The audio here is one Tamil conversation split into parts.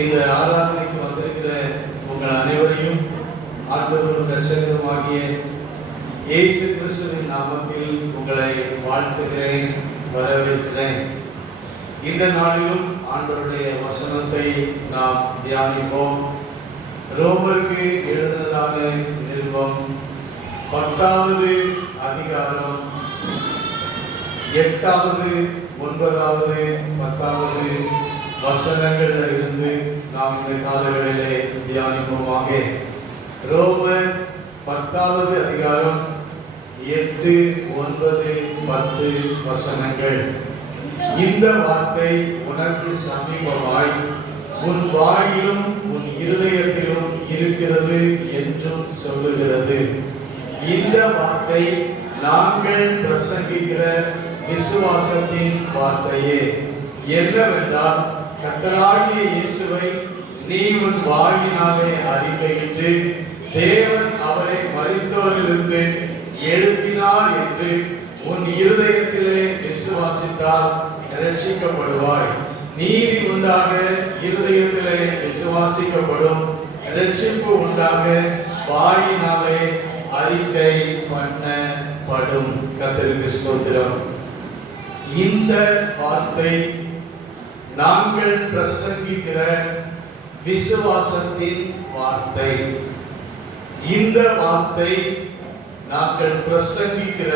இந்த ஆராதனைக்கு வந்திருக்கிற உங்கள் அனைவரையும் ஆண்டவரும் இரட்சகருமாகிய இயேசு கிறிஸ்துவின் நாமத்தில் உங்களை வாழ்த்துகிறேன், வரவேற்கிறேன். இந்த நாளிலும் ஆண்டவருடைய வசனத்தை நாம் தியானிப்போம். ரோமருக்கு எழுதினதான நிருபம் 10வது அதிகாரம் 8வது 9வது 10வது வசனங்கள்ல இருந்து நாம் இந்த காலங்களிலே தியானிப்போமாக. ரோமர் 10வது அதிகாரம் 8, 9, 10 வசனங்கள். இந்த வார்த்தை உனக்கு சமீபமாய் உன் வாயிலும் உன் இருதயத்திலும் இருக்கிறது என்றும் சொல்லுகிறது. இந்த வார்த்தை நாங்கள் பிரசங்கிக்கிற விசுவாசத்தின் வார்த்தையே. என்னவென்றால், கர்த்தராகிய இயேசுவை நீ உன் வாயினாலே அறிக்கையிட்டு தேவன் அவரை மரித்தோரிலிருந்து எழுப்பினார் என்று உன் இருதயத்திலே விசுவாசித்தால் இரட்சிக்கப்படுவாய். நீதி உண்டாக இருதயத்திலே விசுவாசிக்கப்படும், இரட்சிப்பு உண்டாக வாயினாலே அறிக்கை பண்ணப்படும். கர்த்தருக்கு ஸ்தோத்திரம். இந்த வார்த்தை நாங்கள் பிரசங்கிக்கிற விசுவாசத்தின் வார்த்தை. இந்த வார்த்தை நாங்கள் பிரசங்கிக்கிற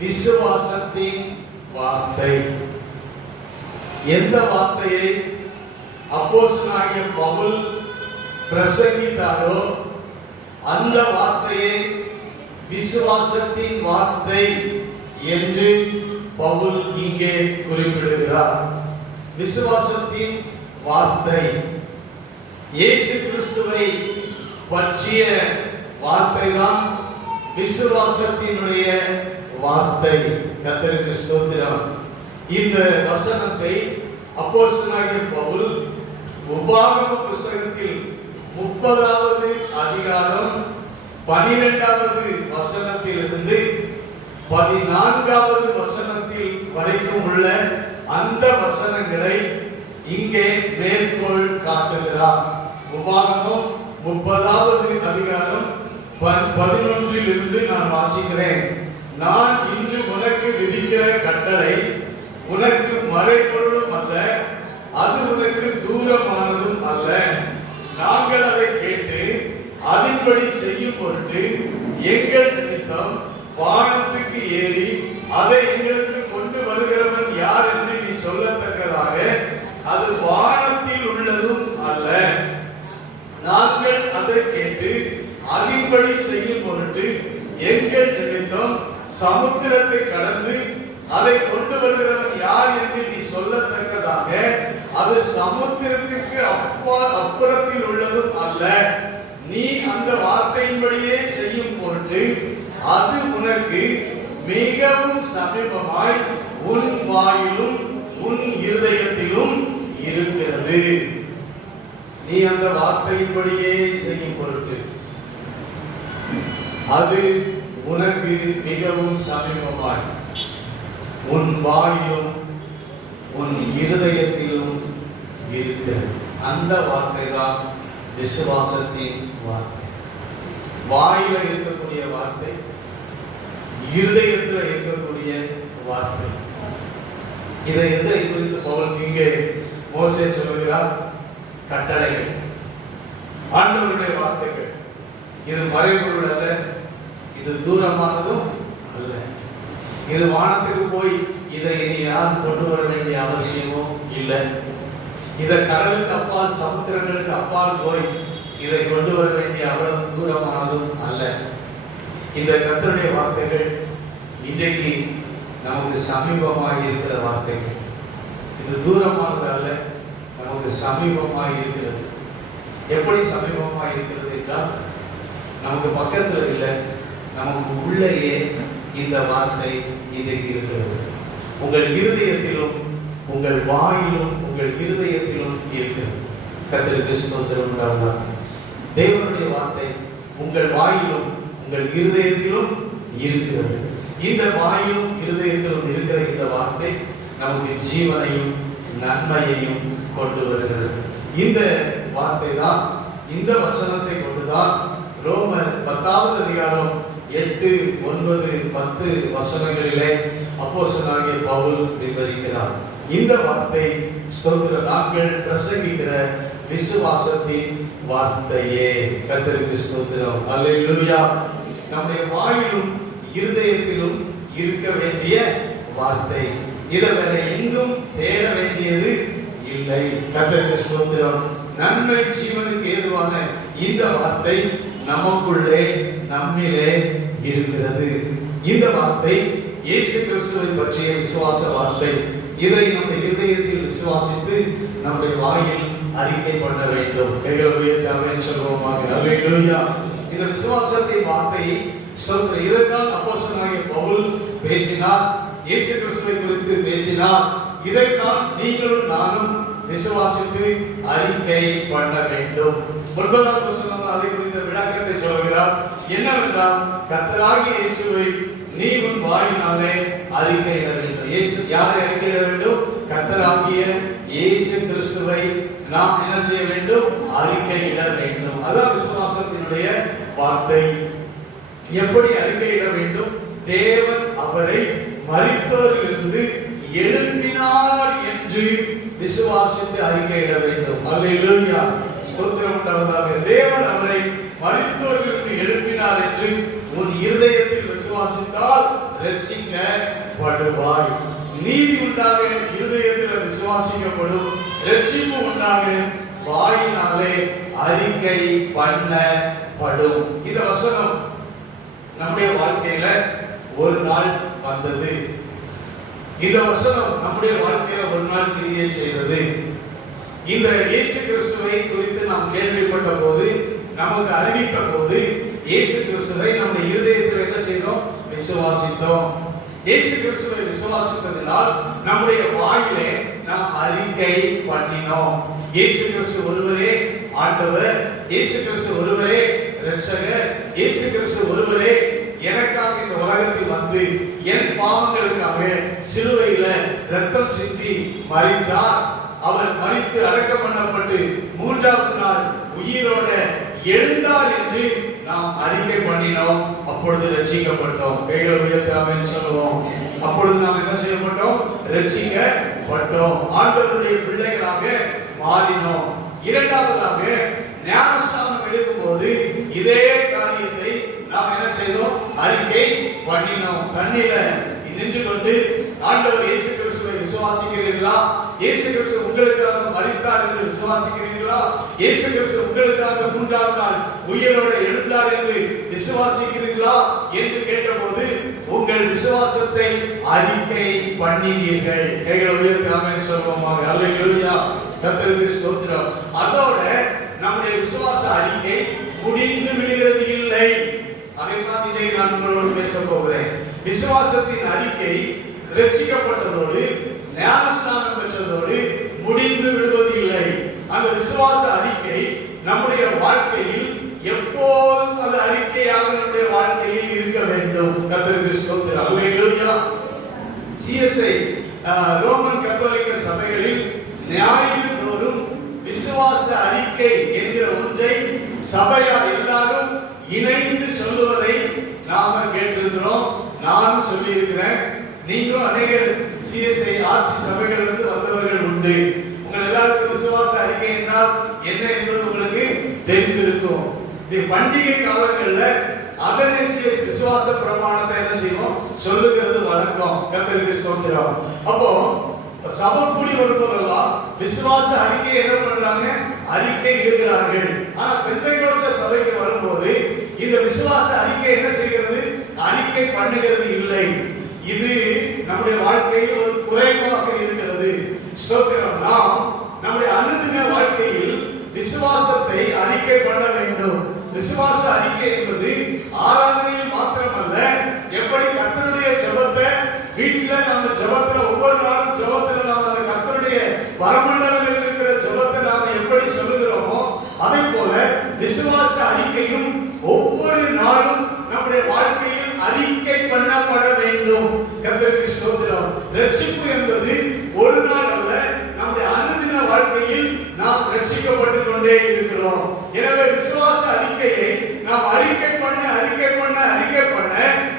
விசுவாசத்தின் வார்த்தை. எந்த வார்த்தையை அப்போஸ்தலனாகிய பவுல் பிரசங்கித்தாரோ அந்த வார்த்தையை விசுவாசத்தின் வார்த்தை என்று பவுல் இங்கே குறிப்பிடுகிறார். விசுவாசத்தின் வார்த்தை இயேசு கிறிஸ்துவை பற்றிய வார்த்தை தான் விசுவாசத்தினுடைய வார்த்தை. கர்த்தருக்கு ஸ்தோத்திரம். இந்த வசனத்தை அப்போஸ்தலனாகிய பவுல் உபாகம புத்தகத்தில் 30வது அதிகாரம் 12வது வசனத்திலிருந்து 14வது வசனத்தில் வரைக்கும் உள்ள அந்த வசனங்களை இங்கே மேற்கோள் காட்டுகிறார். உபாகமம் 30வது அதிகாரம் 11லிருந்து நான் வாசிக்கிறேன். நான் இன்று உனக்கு விதிக்கிற கட்டளை உனக்கு மறைபொருளும் அல்ல, அது உனக்கு தூரமானதும் அல்ல. நாங்கள் அதை கேட்டு அதன்படி செய்யும் பொருட்டு எங்கள் நிமித்தம் வானத்துக்கு ஏறி அதை எங்களுக்கு கொண்டு வருகிறவன் யார் என்று நீ சொல்லத்தக்கதாக அது வானத்தில் உள்ளதும் அல்ல. நாங்கள் அதை கேட்டு அதன்படி செய்யும் பொருட்டு எங்கள் நிமித்தம் சமுத்திரத்தை கடந்து அதை கொண்டு வருகிறவன் யார் என்று நீ சொல்லத்தக்கதாக அது சமுத்திரத்துக்கு அப்புறத்தில் உள்ளதும் அல்ல. நீ அந்த வார்த்தையின்படியே செய்யும் பொருட்டு அது உனக்கு மிகவும் சமீபமாய் உன் வாயிலும் உன் இருதயத்திலும் இருக்கிறது. நீ அந்த வார்த்தையின்படியே செய்யும் பொருட்டு அது உனக்கு மிகவும் சமீபமாய் உன் வாயிலும் உன் இருதயத்திலும் இருக்கிறது. அந்த வார்த்தை தான் விசுவாசத்தின் வார்த்தை. வாயில இருக்கக்கூடிய வார்த்தை, இருதயத்தில் இருக்கக்கூடிய வார்த்தை. இதை எதை குறித்து பவுல் இங்கே மோசே சொல்கிறார்? கட்டளைகள், ஆண்டவருடைய வார்த்தைகள். இது மறைபொருள் அல்ல, இது தூரமானதும் அல்ல. இது வானத்துக்கு போய் இதை இனி யாரும் கொண்டு வர வேண்டிய அவசியமோ இல்லை. இதை கடலுக்கு அப்பால் சமுத்திரங்களுக்கு அப்பால் போய் இதை கொண்டு வர வேண்டிய அவ்வளவு தூரமானதும் அல்ல. இந்த கர்த்தருடைய வார்த்தைகள் இன்றைக்கு நமக்கு சமீபமாக இருக்கிற வார்த்தைகள். இது தூரமானது அல்ல, நமக்கு சமீபமாக இருக்கிறது. எப்படி சமீபமாக இருக்கிறது என்றால், நமக்கு பக்கத்தில் இல்லை, நமக்கு உள்ளேயே இந்த வார்த்தை இன்றைக்கு இருக்கிறது. உங்கள் இருதயத்திலும் உங்கள் வாயிலும் உங்கள் இருதயத்திலும் இருக்கிறது. கர்த்தருக்கு ஸ்தோத்திரம் உண்டாவதாக. தேவனுடைய வார்த்தை உங்கள் வாயிலும் உங்கள் இருதயத்திலும் இருக்கிறது. இந்த வாயிலும் இருதயத்திலும் இருக்கிற இந்த வார்த்தை நமக்கு ஜீவனையும் நன்மையையும் கொண்டு வருகிறது. இந்த வார்த்தை தான், இந்த வசனத்தை கொண்டுதான் ரோமர் 10வது அதிகாரம் 8, 9, 10 வசனங்களிலே அப்போஸ்தலனாகிய பவுல் விவரிக்கிறார். இந்த வார்த்தை ஸ்தோத்திர நாங்கள் பிரசங்கிக்கிற விசுவாசத்தின் வார்த்தையே. கர்த்தருக்கு ஸ்தோத்திரம். அல்லேலூயா. நம்முடைய வாயிலும் இருதயத்திலும் இருக்க வேண்டிய வார்த்தை. இதை வேற எங்கும் தேட வேண்டியது இல்லை. கர்த்தருக்கு ஸ்தோத்திரம். நன்மை ஜீவனுக்கு ஏதுவான இந்த வார்த்தை நமக்குள்ளே நம்மிலே இருக்கிறது. இந்த வார்த்தை இயேசு கிறிஸ்துவை பற்றிய விசுவாச வார்த்தை. இதை நம்முடைய இதயத்தில் விசுவாசித்து நம்முடைய வாயில் அறிக்கை பண்ண வேண்டும். கைகளை உயர்த்தி ஆமென் சொல்வோமாக. அல்லேலூயா. இந்த விசுவாசத்தின் வார்த்தையை சொல்ற இதைத்தான் அப்போஸ்தலனாகிய பவுல் பேசினார். இயேசு கிறிஸ்துவை குறித்து பேசினார். இதைத்தான் நீங்களும் நானும் விசுவாசித்து அறிக்கை பண்ண வேண்டும். 9வது வசனம் அதை குறித்த விளக்கத்தை சொல்கிறார். என்னவென்றால், கர்த்தராகிய இயேசுவை நீ உன் வாயினாலே அறிக்கையிட வேண்டும். இயேசு யாரை அறிக்கையிட வேண்டும்? கர்த்தராகிய இயேசு கிறிஸ்துவை நாம் என்ன செய்ய வேண்டும்? அறிக்கையிட வேண்டும். அதான் விசுவாசத்தினுடைய வார்த்தை. எப்படி அறிக்கையிட வேண்டும்? தேவன் அவரை மரித்தோரிலிருந்து எழுப்பினார் என்று விசுவாசித்து அறிக்கையிட வேண்டும். அல்லேலூயா. ஸ்தோத்திரம் உண்டாவதாக. தேவன் அவரை மரித்தோரிலிருந்து எழுப்பினார் என்று உன் இருதயத்தில் விசுவாசித்தால் ரட்சிக்கப்படுவாய். நீதி உண்டாக இருதயத்தில் விசுவாசிக்கப்படும், ரட்சிப்பு உண்டாக வாயினாலே அறிக்கை பண்ணப்படும். இந்த வசனம் நம்முடைய வாழ்க்கையில ஒரு நாள் வந்தது. இந்த வசனம் நம்முடைய வாழ்க்கையில ஒரு நாள் கிரியை செய்தது. இந்த இயேசு கிறிஸ்துவை குறித்து நாம் கேள்விப்பட்ட போது, நமக்கு அறிவித்த போது, இயேசு கிறிஸ்துவை நம்முடைய இருதயத்தில் என்ன செய்தோம்? விசுவாசித்தோம். இயேசு கிறிஸ்துவை விசுவாசித்ததினால் நம்முடைய வாயிலே நாம் அறிக்கை பண்ணினோம். இயேசு கிறிஸ்து ஒருவரே ஆண்டவர், இயேசு கிறிஸ்து ஒருவரே இரட்சகர், இயேசு கிறிஸ்து ஒருவரே எனக்காக இந்த உலகத்தில் வந்து என் பாவங்களுக்காக சிலுவையில ரத்தம் சிந்தி மரித்தார். அவர் மரித்து அடக்கம் பண்ணப்பட்டு 3வது நாள் உயிரோட எழுந்தார் என்று நாம் அறிக்கை பண்ணினோம். அப்பொழுது ரட்சிக்கப்பட்டோம். கைகளை உயர்த்தி ஆமென் சொல்லுவோம். அப்பொழுது நாம் என்ன செய்யப்பட்டோம்? ரட்சிக்கப்பட்டோம். ஆண்டவருடைய பிள்ளைகளாக மாறினோம். இரண்டாவதாக ஞானஸ்நானம் எடுக்கும்போது இதே காரியத்தை நாம் என்ன செய்தோம்? அறிக்கை பண்ணினோம். தண்ணீர நின்று கொண்டு ஆண்டவர் இயேசு கிறிஸ்துவை விசுவாசிக்கிறீர்களா? இயேசு கிறிஸ்து உங்களுக்காக மரித்தார் என்று விசுவாசிக்கிறீர்களா? இயேசு கிறிஸ்து உங்களுக்காக 3வது நாள் உயிரோட எழுந்தார் என்று விசுவாசிக்கிறீர்களா என்று கேட்டபோது உங்கள் விசுவாசத்தை அறிக்கை பண்ணினீர்கள். கைகளை உயர்த்தி ஆமென் சொல்வோமாக. அல்லேலூயா. கர்த்தருக்கு ஸ்தோத்திரம். அதோட நம்முடைய விசுவாச அறிக்கை முடிந்து விடுகிறது இல்லை. அதைத்தான் இன்றைக்கு நான் உங்களோடு பேச போகிறேன். விசுவாசத்தின் அறிக்கை ரட்சிக்கப்பட்டதோடு ஞானஸ்நானம் பெற்றதோடு முடிந்து விடுவது இல்லை. அந்த விசுவாச அறிக்கை நம்முடைய வாழ்க்கையில் எப்போதும் அந்த அறிக்கையாக நம்முடைய வாழ்க்கையில் இருக்க வேண்டும். கர்த்தருக்கு ஸ்தோத்திரம். அல்லேலூயா. சிஎஸ்ஐ ரோமன் கத்தோலிக்க சபைகளில் ஞாயிறு தோறும் விசுவாச அறிக்கை என்கிற ஒன்றை சபையார் எல்லாரும் இணைந்து சொல்லுவதை நாம கேட்டிருக்கிறோம். நானும் சொல்லி இருக்கிறேன். நீங்களும் அநேக சிஎஸ்ஐ ஆர்சி சபைகளிலிருந்து வந்தவர்கள் உண்டு. உங்கள் எல்லாருக்கும் விசுவாச அறிக்கை என்றால் என்ன என்பது உங்களுக்கு தெரிந்திருக்கும். இந்த பண்டிகை காலங்களில் அகனேசியஸ் விசுவாச பிரமாணத்தை என்ன செய்வோம்? சொல்லுகிறது வழக்கம். கர்த்தருக்கு ஸ்தோத்திரம். அப்போ சபை கூடி வரும்போதெல்லாம் விசுவாச அறிக்கை என்ன பண்றாங்க? அறிக்கை இடுகிறார்கள். ஆனா பெந்தெகோஸ்தே சபைக்கு வரும்போது இந்த விசுவாச அறிக்கை என்ன செய்கிறது? அறிக்கை பண்ணுகிறது இல்லை. இது நம்முடைய வாழ்க்கையில் ஒரு குறைவாக இருக்கிறது. ஸ்தோத்திரம். நாம் நம்முடைய அனுதின வாழ்க்கையில் விசுவாசத்தை அறிக்கை பண்ண வேண்டும். விசுவாச அறிக்கை என்பது ஆராதனையில் மாத்திரமல்ல, எப்படி கர்த்தருடைய ஜெபத்தை வீட்டில நம்ம ஜெபத்துல ஒவ்வொரு நாளும் ஜெபத்துல நாம அந்த கர்த்தருடைய வரமண்டலங்களில் இருக்கிற ஜெபத்தை நாம எப்படி சொல்லுகிறோமோ அதே போல விசுவாச அறிக்கையும் ஒவ்வொரு நாளும் நம்முடைய வாழ்க்கையில் அறிக்கை பண்ணப்பட வேண்டும். கர்த்தருக்கு ஸ்தோத்திரம். ரட்சிப்பு என்பது ஒரு நாள் அல்ல, நம்முடைய அனுதின வாழ்க்கையில் நாம் ரட்சிக்கப்பட்டு கொண்டே இருக்கிறோம். எனவே விசுவாச அறிக்கையை நாம் அறிக்கை பண்ண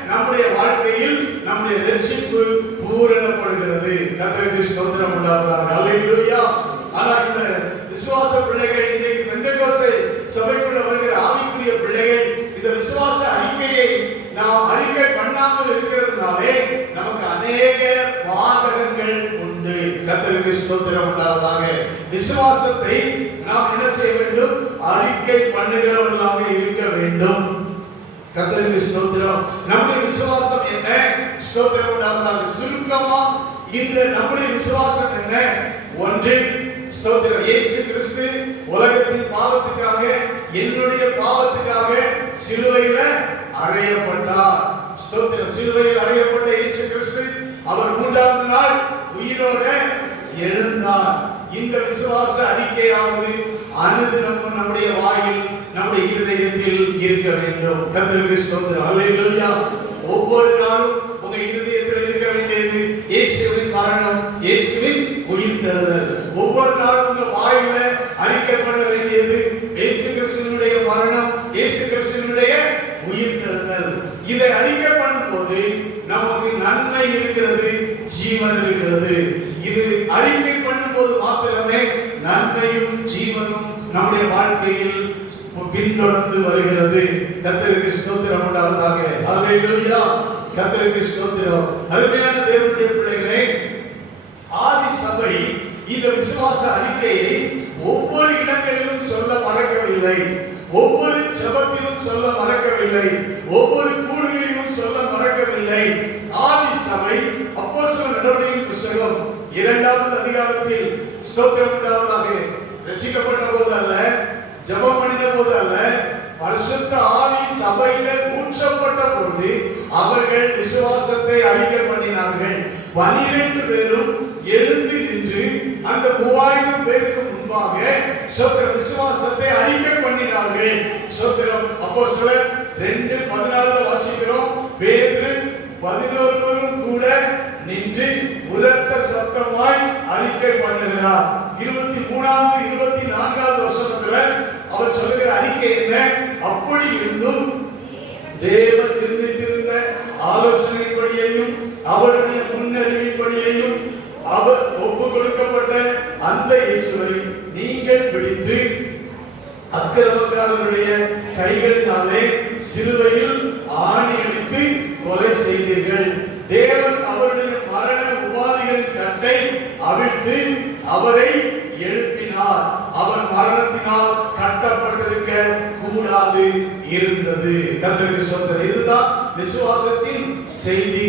நம்முடைய வாழ்க்கையில் நம்முடைய ரட்சிப்பு பூரணப்படுகிறது. கர்த்தருக்கு ஸ்தோத்திரம் உண்டாவதாக. அல்லேலூயா. ஆனால் இந்த விசுவாச பிள்ளைகள், இன்னைக்கு பெந்தெகோஸ்தே சபைக்குள்ள வருகிற ஆவிக்குரிய பிள்ளைகள் இந்த விசுவாச அறிக்கையை நாம் அறிக்கை பண்ணாமல் இருக்கிறதுனாலே நமக்கு அநேக பாதகங்கள் உண்டு. கர்த்தருக்கு ஸ்தோத்திரம் உண்டாவதாக. விசுவாசத்தை நாம் என்ன செய்ய வேண்டும்? அறிக்கை பண்ணுகிறவர்களாக இருக்க வேண்டும். கர்த்தருக்கு ஸ்தோத்திரம். நம்முடைய விசுவாசம் என்ன? ஸ்தோத்திரம் உண்டாவதாக. சுருக்கமா இந்த நம்முடைய விசுவாசம் என்ன? ஒன்று, ஸ்தோத்திரம், இயேசு கிறிஸ்து உலகத்தின் பாவத்துக்காக, என்னுடைய பாவத்துக்காக சிலுவையில அறையப்பட்டார். ஸ்தோத்திரம். சிலுவையில் அறையப்பட்ட இயேசு கிறிஸ்து அவர் மூன்றாவது நாள் உயிரோட எழுந்தார். இந்த விசுவாச அறிக்கையாவது அனுதினமும் நம்முடைய வாயில், நம்முடைய இருதயத்தில் இருக்க வேண்டும். கர்த்தருக்கு ஸ்தோத்திரம். அல்லேலூயா. ஒவ்வொரு நாளும் உங்க இருதயத்தில் இருக்க வேண்டியது இயேசுவின் மரணம், இயேசுவின் உயிர்த்தெழுதல். ஒவ்வொரு நாளும் உங்க வாயில அறிக்கை பண்ண வேண்டியது இயேசு கிறிஸ்துவினுடைய மரணம், இயேசு கிறிஸ்துவினுடைய உயிர்த்தெழுதல். இதை அறிக்கை பண்ணும்போது நமக்கு நன்மை இருக்கிறது, ஜீவன் இருக்கிறது. இது அறிக்கை பண்ணும்போது மாத்திரமே நன்மையும் ஜீவனும் நம்முடைய வாழ்க்கையில் பின்தொடர்ந்து வருகிறது. கர்த்தருக்கு ஸ்தோத்திரம் உண்டாவதாக. அல்லேலூயா. கர்த்தருக்கு ஸ்தோத்திரம். அருமையான தேவனுடைய பிள்ளைகளே, ஆதி சபை இந்த விசுவாச அறிக்கையை ஒவ்வொரு இடங்களிலும் சொல்ல மறக்கவில்லை, ஒவ்வொரு ஜெபத்திலும் சொல்ல மறக்கவில்லை, ஒவ்வொரு கூடுகையிலும் சொல்ல மறக்கவில்லை. ஆதி சபை அப்போஸ்தலர் நடவடிக்கைகளின் புத்தகம் 2வது அதிகாரத்தில் ஸ்தோத்திரம் உண்டாவதாக, ரட்சிக்கப்பட்ட போது அல்ல, ஜெபம் பண்ணின போது அல்ல, பரிசுத்த ஆவி சபையில ஊற்றப்பட்ட போது அவர்கள் விசுவாசத்தை அறிக்கை பண்ணினார்கள். 12 பேரும் எழுந்து நின்று அந்த 3000 பேருக்கு முன்பாக விசுவாசத்தை அறிக்கை பண்ணினார்கள். அப்போஸ்தலர் 2:14 வாசிக்கிறோம். பேதுரு 11 கூட நின்று உரத்த சத்தமாய் அறிக்கை பண்ணுகிறார். 23வது 24வது வசனத்துல அவர் சொல்லுகிற அறிக்கை என்ன? அப்படி இருந்தும் தேவன் நிர்ணயித்திருந்த ஆலோசனைப்படியையும் அவருடைய முன்னறிவின்படியையும் அவர் ஒப்பு கொடுக்கப்பட்ட அந்த இயேசுவை நீங்கள் பிடித்து அக்கிரமக்காரருடைய கைகளினாலே சிலுவையில் ஆணி அடித்து கொலை செய்தீர்கள். தேவன் அவருடைய மரண உபாதிகளின் கட்டை அவிழ்த்து அவரை எழுப்பினார். அவர் மரணத்தினால் கட்டப்பட்டிருக்க கூடாது இருந்தது. கர்த்தருக்கு ஸ்தோத்திரம். இதுதான் விசுவாசத்தின் செய்தி.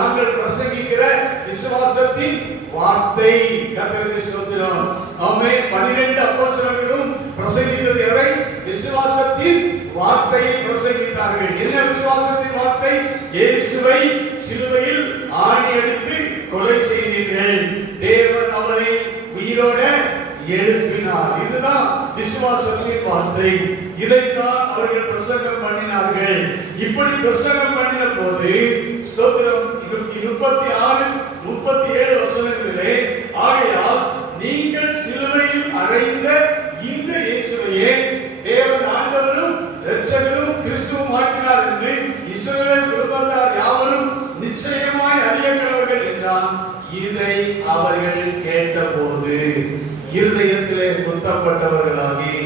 நாங்கள் பிரசங்கிக்கிற விசுவாசத்தின் வார்த்தை. கர்த்தருக்கு ஸ்தோத்திரம். ஆமென். 12 அப்போஸ்தலர்களும் பிரசங்கித்தது எதை? விசுவாசத்தின் வார்த்தையை பிரசங்கித்தார்கள். என்ன விசுவாசத்தின் வார்த்தை? இயேசுவை சிலுவையில் ஆணி அடித்து கொலை செய்தீர்கள், தேவன் அவரை உயிரோட எழுப்பினார். இதுதான் விசுவாசத்தின் வார்த்தை. இதைத்தான் அவர்கள் பிரசங்கம் பண்ணினார்கள். இப்படி பிரசங்கம் பண்ணின போது ஸ்தோத்திரம் 36 37 வசனங்களிலே, ஆகையால் நீங்கள் சிலுவையில் அறைந்த இந்த இயேசுவையே தேவன் ஆண்டவரும் இரட்சகரும் கிறிஸ்துவும் ஆக்கினார் என்று இஸ்ரவேல் குடும்பத்தார் யாவரும் நிச்சயமாய் அறியக்கடவர்கள் என்றான். இதை அவர்கள் கேட்டபோது இருதயத்திலே குத்தப்பட்டவர்களாகி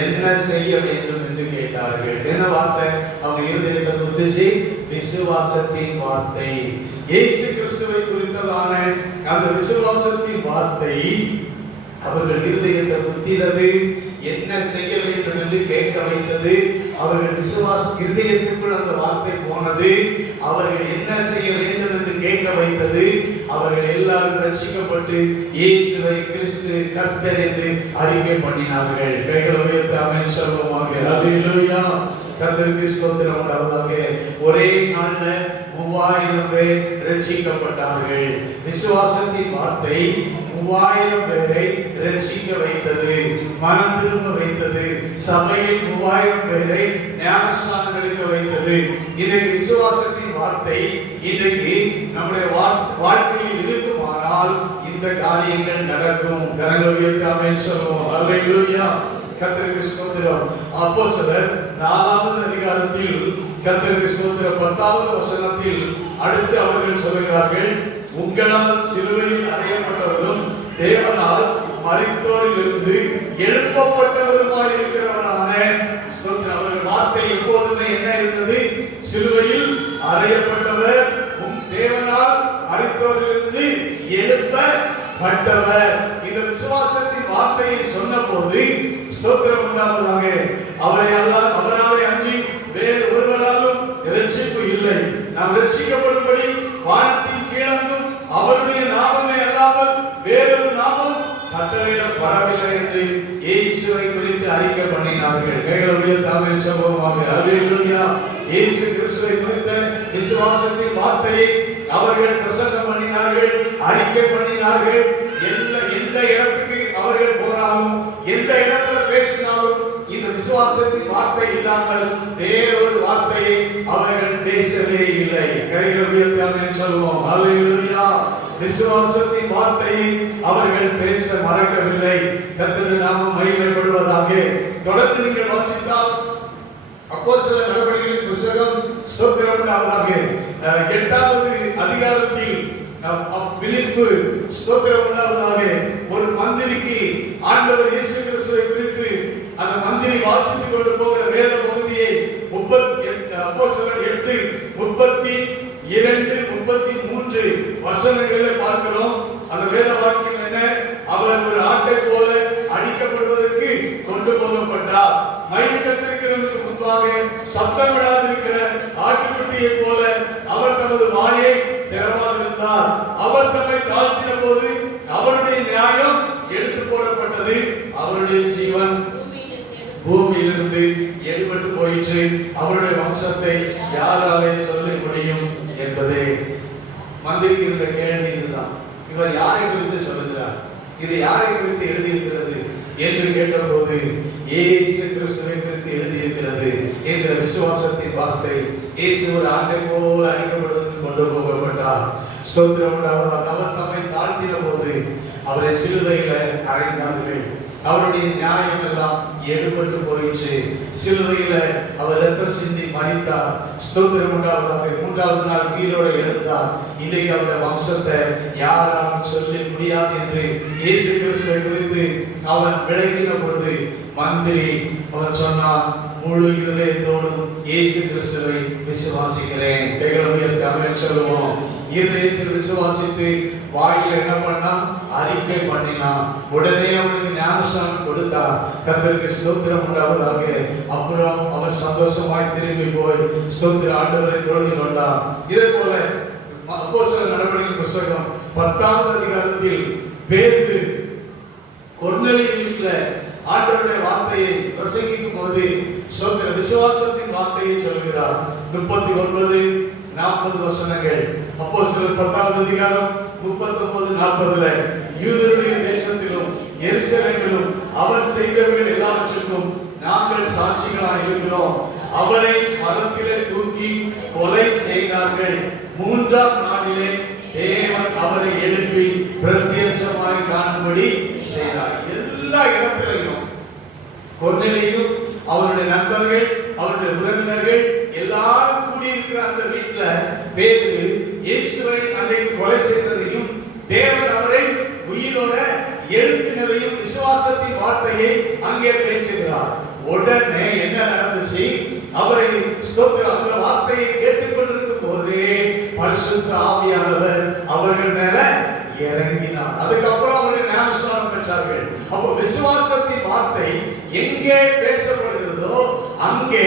என்ன செய்ய வேண்டும் என்று கேட்டார்கள். என்ன வார்த்தை? அவங்க இருதயத்தை குத்துச்சு. விசுவாசத்தின் வார்த்தை, இயேசு கிறிஸ்துவை குறித்ததான அந்த விசுவாசத்தின் வார்த்தை அவர்கள் இருதயத்தை குத்தினது. என்ன செய்ய வேண்டும் என்று கேட்க வைத்தது. அவர்கள் விசுவாச இருதயத்துக்குள் அந்த வார்த்தை போனது. அவர்கள் என்ன செய்ய வேண்டும் என்று கேட்க வைத்தது. அவர்கள் எல்லாரும் ரட்சிக்கப்பட்டு இயேசுவை கிறிஸ்து கர்த்தர் என்று அறிக்கை பண்ணினார்கள். கைகளை உயர்த்தி ஆமென் சொல்லுவாங்க. அல்லேலூயா. கர்த்தருக்கு ஸ்தோத்திரம் உண்டாவதாக. ஒரே நாள்ல 3000 பேர் ரட்சிக்கப்பட்டார்கள். விசுவாசத்தின் வார்த்தை 3000 பேரை ரட்சிக்க வைத்தது, மனம் திரும்ப வைத்தது. சபையில் 3000 பேரை ஞானஸ்நானம் எடுக்க வைத்தது. இன்றைக்கு விசுவாசத்தின் வார்த்தை இன்றைக்கு நம்முடைய வாழ்க்கையில் இருக்குமானால் இந்த இந்த காரியங்கள் நடக்கும். கரங்களை உயர்த்தி ஆமென் சொல்லுவோம். அல்லேலூயா. கர்த்தருக்கு ஸ்தோத்திரம். அப்போஸ்தலர் 4வது அதிகாரத்தில் கர்த்தருக்கு ஸ்தோத்திரம் 10வது வசனத்தில் அடுத்து அவர்கள் சொல்கிறார்கள், உங்களால் சிலுவையில் அறையப்பட்டவரும் தேவனால் மரித்தோரிலிருந்து எழுப்பப்பட்டவருமாய் இருக்கிறவரான ஸ்தோத்திரம். அவர்கள் வார்த்தை எப்போதுமே என்ன இருந்தது? சிலுவையில் அறையப்பட்டவர், தேவனால் மரித்தோரிலிருந்து எழுப்பப்பட்டவர். இந்த விசுவாசத்தின் வார்த்தையை சொன்னபோது ஸ்தோத்திரம் உண்டாவதாக. அவராலே அன்றி வேறு ஒருவராலும் இரட்சிப்பு இல்லை. நாம் இரட்சிக்கப்படும்படி வானத்தின் கீழங்கும் அவருடைய நாமமே அல்லாமல் வேறொரு நாமம் கட்டளையிடப்படவில்லை என்று இயேசுவை குறித்து அறிக்கை பண்ணினார்கள். கைகளை உயர்த்தி ஆமென் சொல்லுவோம். அல்லேலூயா. இயேசு கிறிஸ்துவை குறித்த விசுவாசத்தின் வார்த்தையை அவர்கள் பிரசங்கம் பண்ணினார்கள், அறிக்கை பண்ணினார்கள். எந்த இடத்துக்கு அவர்கள் போனாலும், எந்த இடத்துல பேசினாலும் இந்த விசுவாசத்தின் வார்த்தை இல்லாமல் வேறொரு வார்த்தையை அவர்கள் பேசவே இல்லை. கைகளை உயர்த்தி ஆமென் சொல்லுவோம். அல்லேலூயா. விசுவாசத்தின் வார்த்தையை அவர்கள் பேச மறக்கவில்லை. கர்த்தருடைய நாமம் மகிமைப்படுவதாக. தொடர்ந்து நீங்கள் வாசித்தால் அப்போஸ்தலர் நடவடிக்கைகளின் புத்தகம் ஸ்தோத்திரம் உண்டாவதாக 8வது அதிகாரத்தில் பிலிப்பு ஸ்தோத்திரம் உண்டாவதாக ஒரு மந்திரிக்கு ஆண்டவர் இயேசு கிறிஸ்துவை குறித்து அந்த மந்திரி வாசித்துக் கொண்டு போகிற வேத பகுதியை அப்போஸ்தலர் 8:32-33 வசனங்களில் பார்க்கிறோம். அந்த வேத வாக்கியம் என்ன? அவர் ஒரு ஆட்டை போல அடிக்கப்படுவதற்கு கொண்டு போகப்பட்டார். மயக்கத்திற்கு முன்பாக சத்தமிடாதிருக்கிற ஆட்டுக்குட்டியை போல அவர் தமது வாயை திறவாதிருந்தார். அவர் தம்மை தாழ்த்தின போது அவருடைய நியாயம் எடுத்து போடப்பட்டது. அவருடைய ஜீவன் பூமியிலிருந்து எடுபட்டு போயிற்று. அவருடைய வம்சத்தை யாராலே சொல்ல முடியும் என்பதே மந்திரிக்கு இருந்த கேள்வி இதுதான். இவர் யாரை குறித்து சொல்லுகிறார்? இது யாரை குறித்து எழுதியிருக்கிறது என்று கேட்டபோது இயேசு கிறிஸ்துவை குறித்து எழுதியிருக்கிறது என்ற விசுவாசத்தின் வார்த்தை. இயேசு ஒரு ஆட்டை போல் அடிக்கப்படுவதற்கு கொண்டு போகப்பட்டார். ஸ்தோத்திரம் உண்டாவதாக. அவர் தம்மை தாழ்த்தின போது அவரை சிலுவையில அறைந்தார்கள். அவருடைய நியாயம் எல்லாம் எடுபட்டு போயிற்று. சிலுவையில அவர் ரத்தம் சிந்தி மரித்தார். ஸ்தோத்திரம் உண்டாவதாக. 3வது நாள் உயிரோடு எழுந்தார். இன்றைக்கு அவருடைய வம்சத்தை யாராலும் சொல்ல முடியாது என்று இயேசு கிறிஸ்துவை குறித்து அவன் விளக்கின பொழுது மந்திரி அவன் சொன்னான், முழு இருதயத்தோடும் இயேசு கிறிஸ்துவை விசுவாசிக்கிறேன். கைகளை உயர்த்தி ஆமென் சொல்லுவோம். இருதயத்தில் விசுவாசித்து வாயில என்ன பண்ணா? அறிக்கை பண்ணினா. உடனே அவனுக்கு ஞானஸ்நானம் கொடுத்தார். கர்த்தருக்கு ஸ்தோத்திரம் உண்டாவதாக. அப்புறம் அவர் சந்தோஷமாய் திரும்பி போய் ஸ்தோத்திர ஆண்டவரை தொழுது கொண்டார். இதே போல அப்போஸ்தலர் நடவடிக்கைகளின் புத்தகம் 10வது அதிகாரத்தில் பேதுரு கொர்நேலியு வீட்டில ஆண்டவருடைய வார்த்தையை பிரசங்கிக்கும் போது ஸ்தோத்திர விசுவாசத்தின் வார்த்தையை சொல்கிறார். 39-40 வசனங்கள். அப்போஸ்தலர் 10வது அதிகாரம் 39-40 யூதருடைய தேசத்திலும் எருசலேமிலும் அவர் செய்தவர்கள் எல்லாவற்றுக்கும் நாங்கள் சாட்சிகளாக இருக்கிறோம். அவரை மரத்திலே தூக்கி கொலை செய்தார்கள். 3ஆம் நாளிலே தேவன் அவரை எழுப்பி பிரத்யட்சமாய் காணும்படி செய்தார். எல்லா இடத்திலையும் கொர்நேலியு, அவருடைய நண்பர்கள், அவருடைய உறவினர்கள் எல்லாரும் கூடியிருக்கிற அந்த வீட்டுல பேதுரு இயேசுவை அன்றைக்கு கொலை செய்ததையும் தேவன் அவரை உயிரோட எழுப்பினதையும் விசுவாசத்தின் வார்த்தையை அங்கே பேசுகிறார். உடனே என்ன நடந்துச்சு? அவரை ஸ்தோத்திரம் அந்த வார்த்தையை கேட்டுக்கொண்டிருக்கும் போதே பரிசுத்த ஆவியானவர் அவர்கள் மேல இறங்கினார். அதுக்கப்புறம் அவர்கள் ஞானஸ்நானம் பெற்றார்கள். அப்போ விசுவாசத்தின் வார்த்தை எங்கே பேசப்படுகிறதோ அங்கே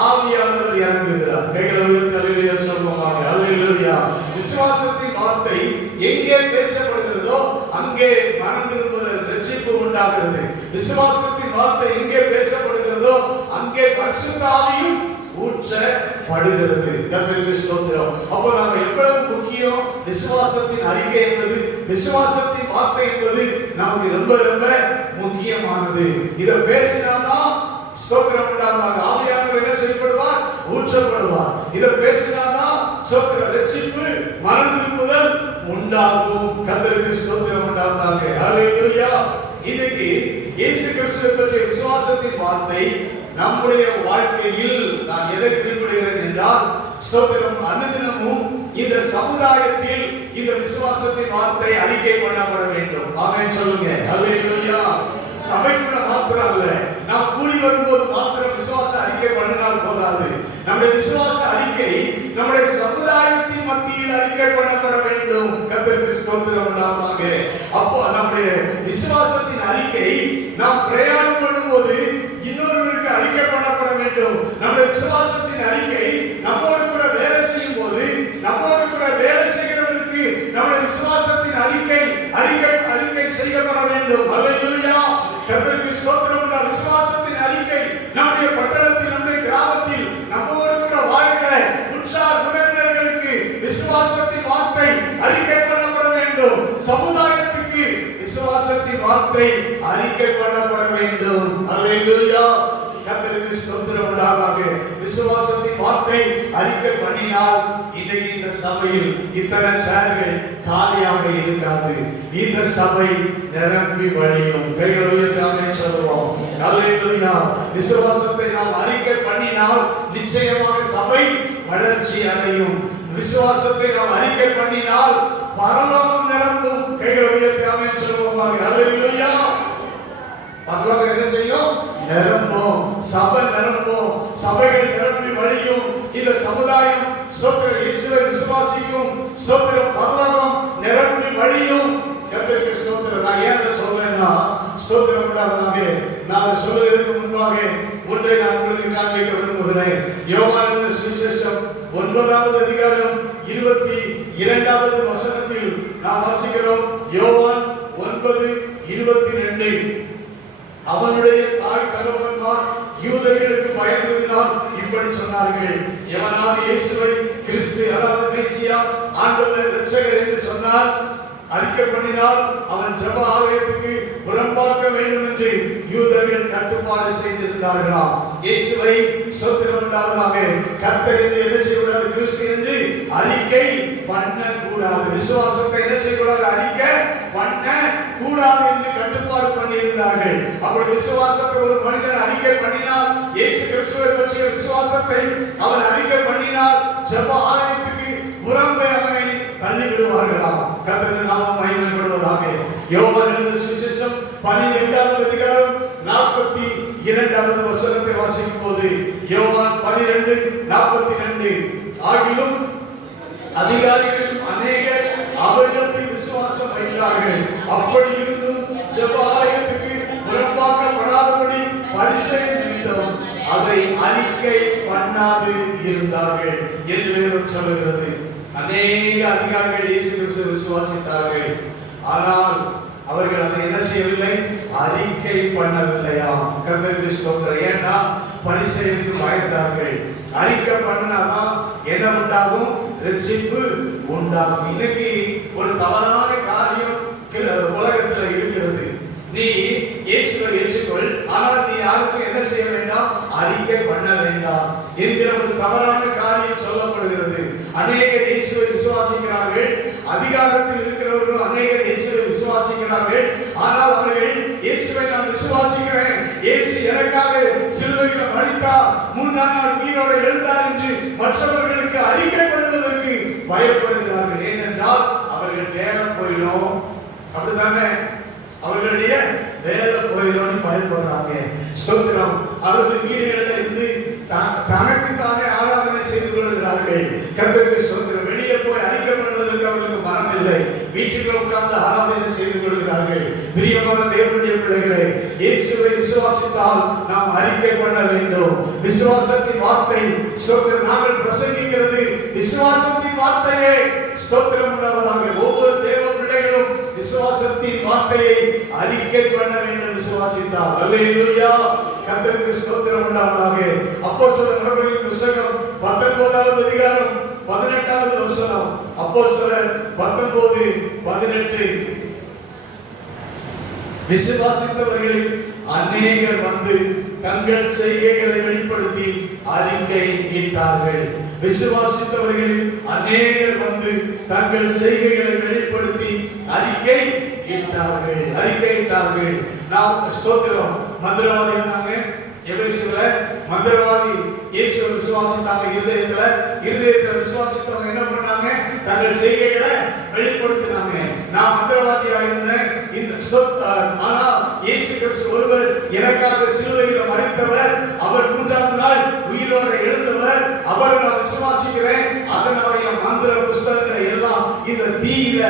ஆவியானவர் இறங்குகிறார். கைகளை உயர்த்தி அல்லேலூயா சொல்லுவோம். அல்லேலூயா. விசுவாசத்தின் வார்த்தை எங்கே பேசப்படுகிறதோ அங்கே மனம் திரும்புதல், இரட்சிப்பு உண்டாகிறது. விசுவாசத்தின் வார்த்தை எங்கே பேசப்படுகிறதோ அங்கே பரிசுத்த ஆவியும் ஊற்றப்படுகிறது. கர்த்தருக்கு ஸ்தோத்திரம். அப்போ நாம எவ்வளவு முக்கியம்? விசுவாசத்தின் அறிக்கை என்பது, விசுவாசத்தின் வார்த்தை என்பது நமக்கு ரொம்ப ரொம்ப முக்கியமானது. இதை பேசினாதான் ஸ்தோத்திரம் உண்டாவதாக. ஆவியானவர் என்ன செய்யப்படுவார்? ஊற்றப்படுவார். இதை பேசினாதான் ஸ்தோத்திர இரட்சிப்பு, மனம் திரும்புதல் உண்டாகும். கர்த்தருக்கு ஸ்தோத்திரம் உண்டாவதாக. ஹல்லேலூயா. இன்னைக்கு இயேசு கிறிஸ்துவை பற்றிய விசுவாசத்தின் வார்த்தை நம்முடைய வாழ்க்கையில் நான் எதை குறிப்பிடுகிறேன் என்றால், ஸ்தோத்திரம், அனுதினமும் இந்த சமுதாயத்தில் இந்த விசுவாசத்தின் வார்த்தை அறிக்கை பண்ணப்பட வேண்டும். ஆமென் சொல்லுங்க. ஹல்லேலூயா. சபைக்குள்ள மாத்திரம் அல்ல, நாம் கூடி வரும்போது மாத்திரம் விசுவாச அறிக்கை பண்ணினால் போதாது. நம்முடைய விசுவாச அறிக்கை நம்முடைய சமுதாயத்தின் மத்தியில் அறிக்கை பண்ணப்பட வேண்டும். கர்த்தருக்கு ஸ்தோத்திரம் உண்டாவதாக. அப்போ நம்முடைய விசுவாசத்தின் அறிக்கை நாம் பிரயாணம் பண்ணும்போது இன்னொருவருக்கு அறிக்கை பண்ணப்பட வேண்டும். நம்முடைய விசுவாசத்தின் அறிக்கை நம்மோடு கூட வேலை செய்யும் போது, நம்மோடு கூட வேலை செய்கிறவருக்கு நம்முடைய விசுவாசத்தின் அறிக்கை செய்யப்பட வேண்டும். ஹல்லேலூயா. கர்த்தருக்கு ஸ்தோத்திரம். விசுவாசத்தின் அறிக்கை நம்முடைய பட்டணத்தில், நம்முடைய கிராமத்தில் நம்மோடு கூட வாழ்கிற உற்சார் உறவினர்களுக்கு விசுவாசத்தின் வார்த்தை அறிக்கை பண்ணப்பட வேண்டும். சமுதாயத்துக்கு விசுவாசத்தின் வார்த்தை அறிக்கை பண்ணப்பட வேண்டும். ஹல்லேலூயா. கர்த்தருக்கு ஸ்தோத்திரம் உண்டாவதாக. விசுவாசத்தின் வார்த்தை அறிக்கை பண்ணினால் இன்னைக்கு இந்த சபையில் இத்தனை சேர்கள் காலியாக இருக்காது. இந்த சபை நிரம்பி வழியும். கைகளை உயர்த்தி ஆமென் சொல்லுவோம். ஹல்லேலூயா. விசுவாசத்தை நாம் அறிக்கை பண்ணினால் நிச்சயமாக சபை வளர்ச்சி அடையும். விசுவாசத்தை நாம் அறிக்கை பண்ணினால் பரலோகம் நிரம்பும். கைகளை உயர்த்தி ஆமென் சொல்லுவோம். ஹல்லேலூயா. பரலோகம் என்ன செய்யும்? நிரம்பும். சபை நிரம்பும். சபைகள் நிரம்பி வழியும். இந்த சமுதாயம் ஸ்தோத்திரம் இயேசுவை விசுவாசிக்கும். ஸ்தோத்திரம் பரலோகம் நிரம்பி வழியும். கர்த்தருக்கு ஸ்தோத்திரம். நான் ஏன் அதை சொல்றேன்னா, ஸ்தோத்திரம் உண்டாவதாக. நான் சொல்வதற்கு முன்பாக ஒன்றை நான் உங்களுக்கு காண்பிக்க விரும்புகிறேன். யோவான் சுவிசேஷம் 9வது அதிகாரம் 22வது வசனத்தில் நாம் வாசிக்கிறோம். யோவான் 9:22. அவனுடைய தாய் தகப்பன்மார் யூதர்களுக்கு பயந்ததினால் இப்படி சொன்னார்கள். எவனாவது இயேசுவை கிறிஸ்து, அதாவது மேசியா, ஆண்டவர், இரட்சகர் என்று சொன்னார், அறிக்கை பண்ணினால் அவன் ஜெப ஆலயத்துக்கு புறம்பாக்க வேண்டும் என்று யூதர்கள் கட்டுப்பாடு செய்திருந்தார்களாம். இயேசுவை ஸ்தோத்திரம் உண்டாவதாக கர்த்தர் என்று என்ன செய்யக்கூடாது? கிறிஸ்து என்று அறிக்கை பண்ணக்கூடாது. விசுவாசத்தை என்ன செய்யக்கூடாது? அறிக்கை பண்ண கூடாது என்று கட்டுப்பாடு பண்ணியிருந்தார்கள். அப்படி விசுவாசத்தை ஒரு மனிதன் அறிக்கை பண்ணினால், இயேசு கிறிஸ்துவை பற்றிய விசுவாசத்தை அவன் அறிக்கை பண்ணினால், ஜெப ஆலயத்துக்கு புறம்பே அவனை தள்ளி விடுவார்களாம். கர்த்தரின் நாமம் மகிமைப்படுவதாக. யோவான் எழுதின சுவிசேஷம் 12வது அதிகாரம் 42வது வசனத்தை வாசிக்கும் போது, யோவான் 12:42, ஆகிலும் அதிகாரிகளும் அநேகர் அவரிடத்தில் விசுவாசம் வைத்தார்கள். அப்படி இருந்தும் ஜெப ஆலயத்துக்கு புறம்பாக்கப்படாதபடி பரிசேயர் நிமித்தம் அதை அறிக்கை பண்ணாது இருந்தார்கள் என்று வேதம் சொல்லுகிறது. அநேக அதிகாரிகள் இயேசு கிறிஸ்துவை விசுவாசித்தார்கள். ஆனால் அவர்கள் அதை என்ன செய்யவில்லை? அறிக்கை பண்ணவில்லையாம். கர்த்தருக்கு ஸ்தோத்திரம். ஏன்னா பரிசேயருக்கு பயந்தார்கள். அறிக்கை பண்ணினாதான் என்ன உண்டாகும்? ரட்சிப்பு உண்டாகும். இன்னைக்கு ஒரு தவறான காரியம் உலகத்துல இருக்கிறது. நீ இயேசுவை ஏற்றுக்கொள், ஆனால் நீ யாருக்கும் என்ன செய்ய வேண்டாம்? அறிக்கை பண்ண வேண்டாம் என்கிற ஒரு தவறான காரியம் சொல்லப்படுகிறது. அநேகர் இயேசுவை விசுவாசிக்கிறார்கள். அதிகாரத்தில் இருக்கிறவர்கள் அநேகர் இயேசுவை விசுவாசிக்கிறார்கள். ஆனால் அவர்கள் இயேசுவை நான் விசுவாசிக்கிறேன், இயேசு எனக்காக சிலுவையில் மரித்தார், 3ஆம் நாள் உயிரோடு எழுந்தார் என்று மற்றவர்களுக்கு அறிக்கை பண்ணுவதற்கு பயப்படுகிறார்கள். ஏனென்றால் அவர்கள் வேலை போயிடும். அப்படித்தானே? அவர்களுடைய வேலை போயிடும் பயப்படுறாங்க. ஸ்தோத்திரம். அல்லது வீடுகளில் இருந்து தனக்கு தானே ஆராதனை செய்து கொள்கிறார்கள். கர்த்தருக்கு ஸ்தோத்திரம். வெளியே போய் அறிக்கை பண்ணுவதற்கு அவர்களுக்கு மனம் இல்லை. வீட்டுக்குள்ள உட்கார்ந்து ஆராதனை செய்து கொள்கிறார்கள். பிரியமான தேவனுடைய பிள்ளைகளே, இயேசுவை விசுவாசித்தால் நாம் அறிக்கை பண்ண வேண்டும். விசுவாசத்தின் வார்த்தை ஸ்தோத்திரம். நாங்கள் பிரசங்கிக்கிறது விசுவாசத்தின் வார்த்தையே. ஸ்தோத்திரம் உண்டாவதாக. ஒவ்வொரு தேவ பிள்ளைகளும் விசுவாசத்தின் வார்த்தையை அறிக்கை பண்ண வேண்டும். விசுவாசித்தால். அல்லேலூயா. கர்த்தருக்கு ஸ்தோத்திரம் உண்டாவதாக. அப்போஸ்தலர் நடவடிக்கைகளின் புத்தகம் 19வது அதிகாரம் 18வது வசனம். அப்போஸ்தலர் 19:18. விசுவாசித்தவர்களில் அநேகர் வந்து தங்கள் செய்கைகளை வெளிப்படுத்தி அறிக்கை இட்டார்கள். விசுவாசித்தவர்களில் அநேகர் வந்து தங்கள் செய்கைகளை வெளிப்படுத்தி அறிக்கையிட்டார்கள். நாம் ஸ்தோத்திரம். மந்திரவாதி இருந்தாங்க எபேசுல, மந்திரவாதி இயேசுவை விசுவாசித்தாங்க. இருதயத்துல விசுவாசித்தவங்க என்ன பண்ணாங்க? தங்கள் செய்கைகளை வெளிப்படுத்தினாங்க. நான் மந்திரவாதியா இருந்தேன். ஆனா இயேசு கிறிஸ்து ஒருவர் எனக்காக சிலுவையில் மரித்தவர், அவர் 3ஆம் நாள் உயிரோட எழுந்தவர், அவரை நான் விசுவாசிக்கிறேன். அதனால என் மந்திர புஸ்தகங்களை எல்லாம் இந்த தீயில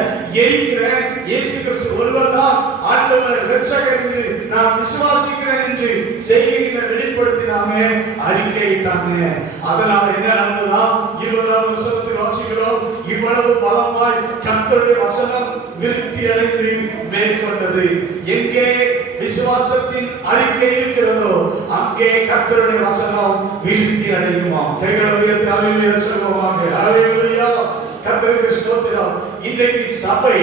எரிக்கிறேன். இயேசு கிறிஸ்து ஒருவர் தான் ஆண்டவர் இரட்சகர் என்று நான் விசுவாசிக்கிறேன் என்று செய்கைகளை வெளிப்படுத்தினாங்க, அறிக்கையிட்டாங்க. அதனால என்ன நடந்ததா? 20ஆம் வசனத்தில் வாசிக்கிறோம், இவ்வளவு பலமாய் கர்த்தருடைய வசனம் விருத்தி அடைந்து மேற்கொண்டது. எங்கே விசுவாசத்தின் அறிக்கை இருக்கிறதோ அங்கே கர்த்தருடைய வசனம் விருத்தி அடையுமாம். கைகளை உயர்த்தி அல்லேலூயா சொல்வோமாக. அல்லேலூயா, கர்த்தருக்கு ஸ்தோத்திரம். இன்றைக்கு சபை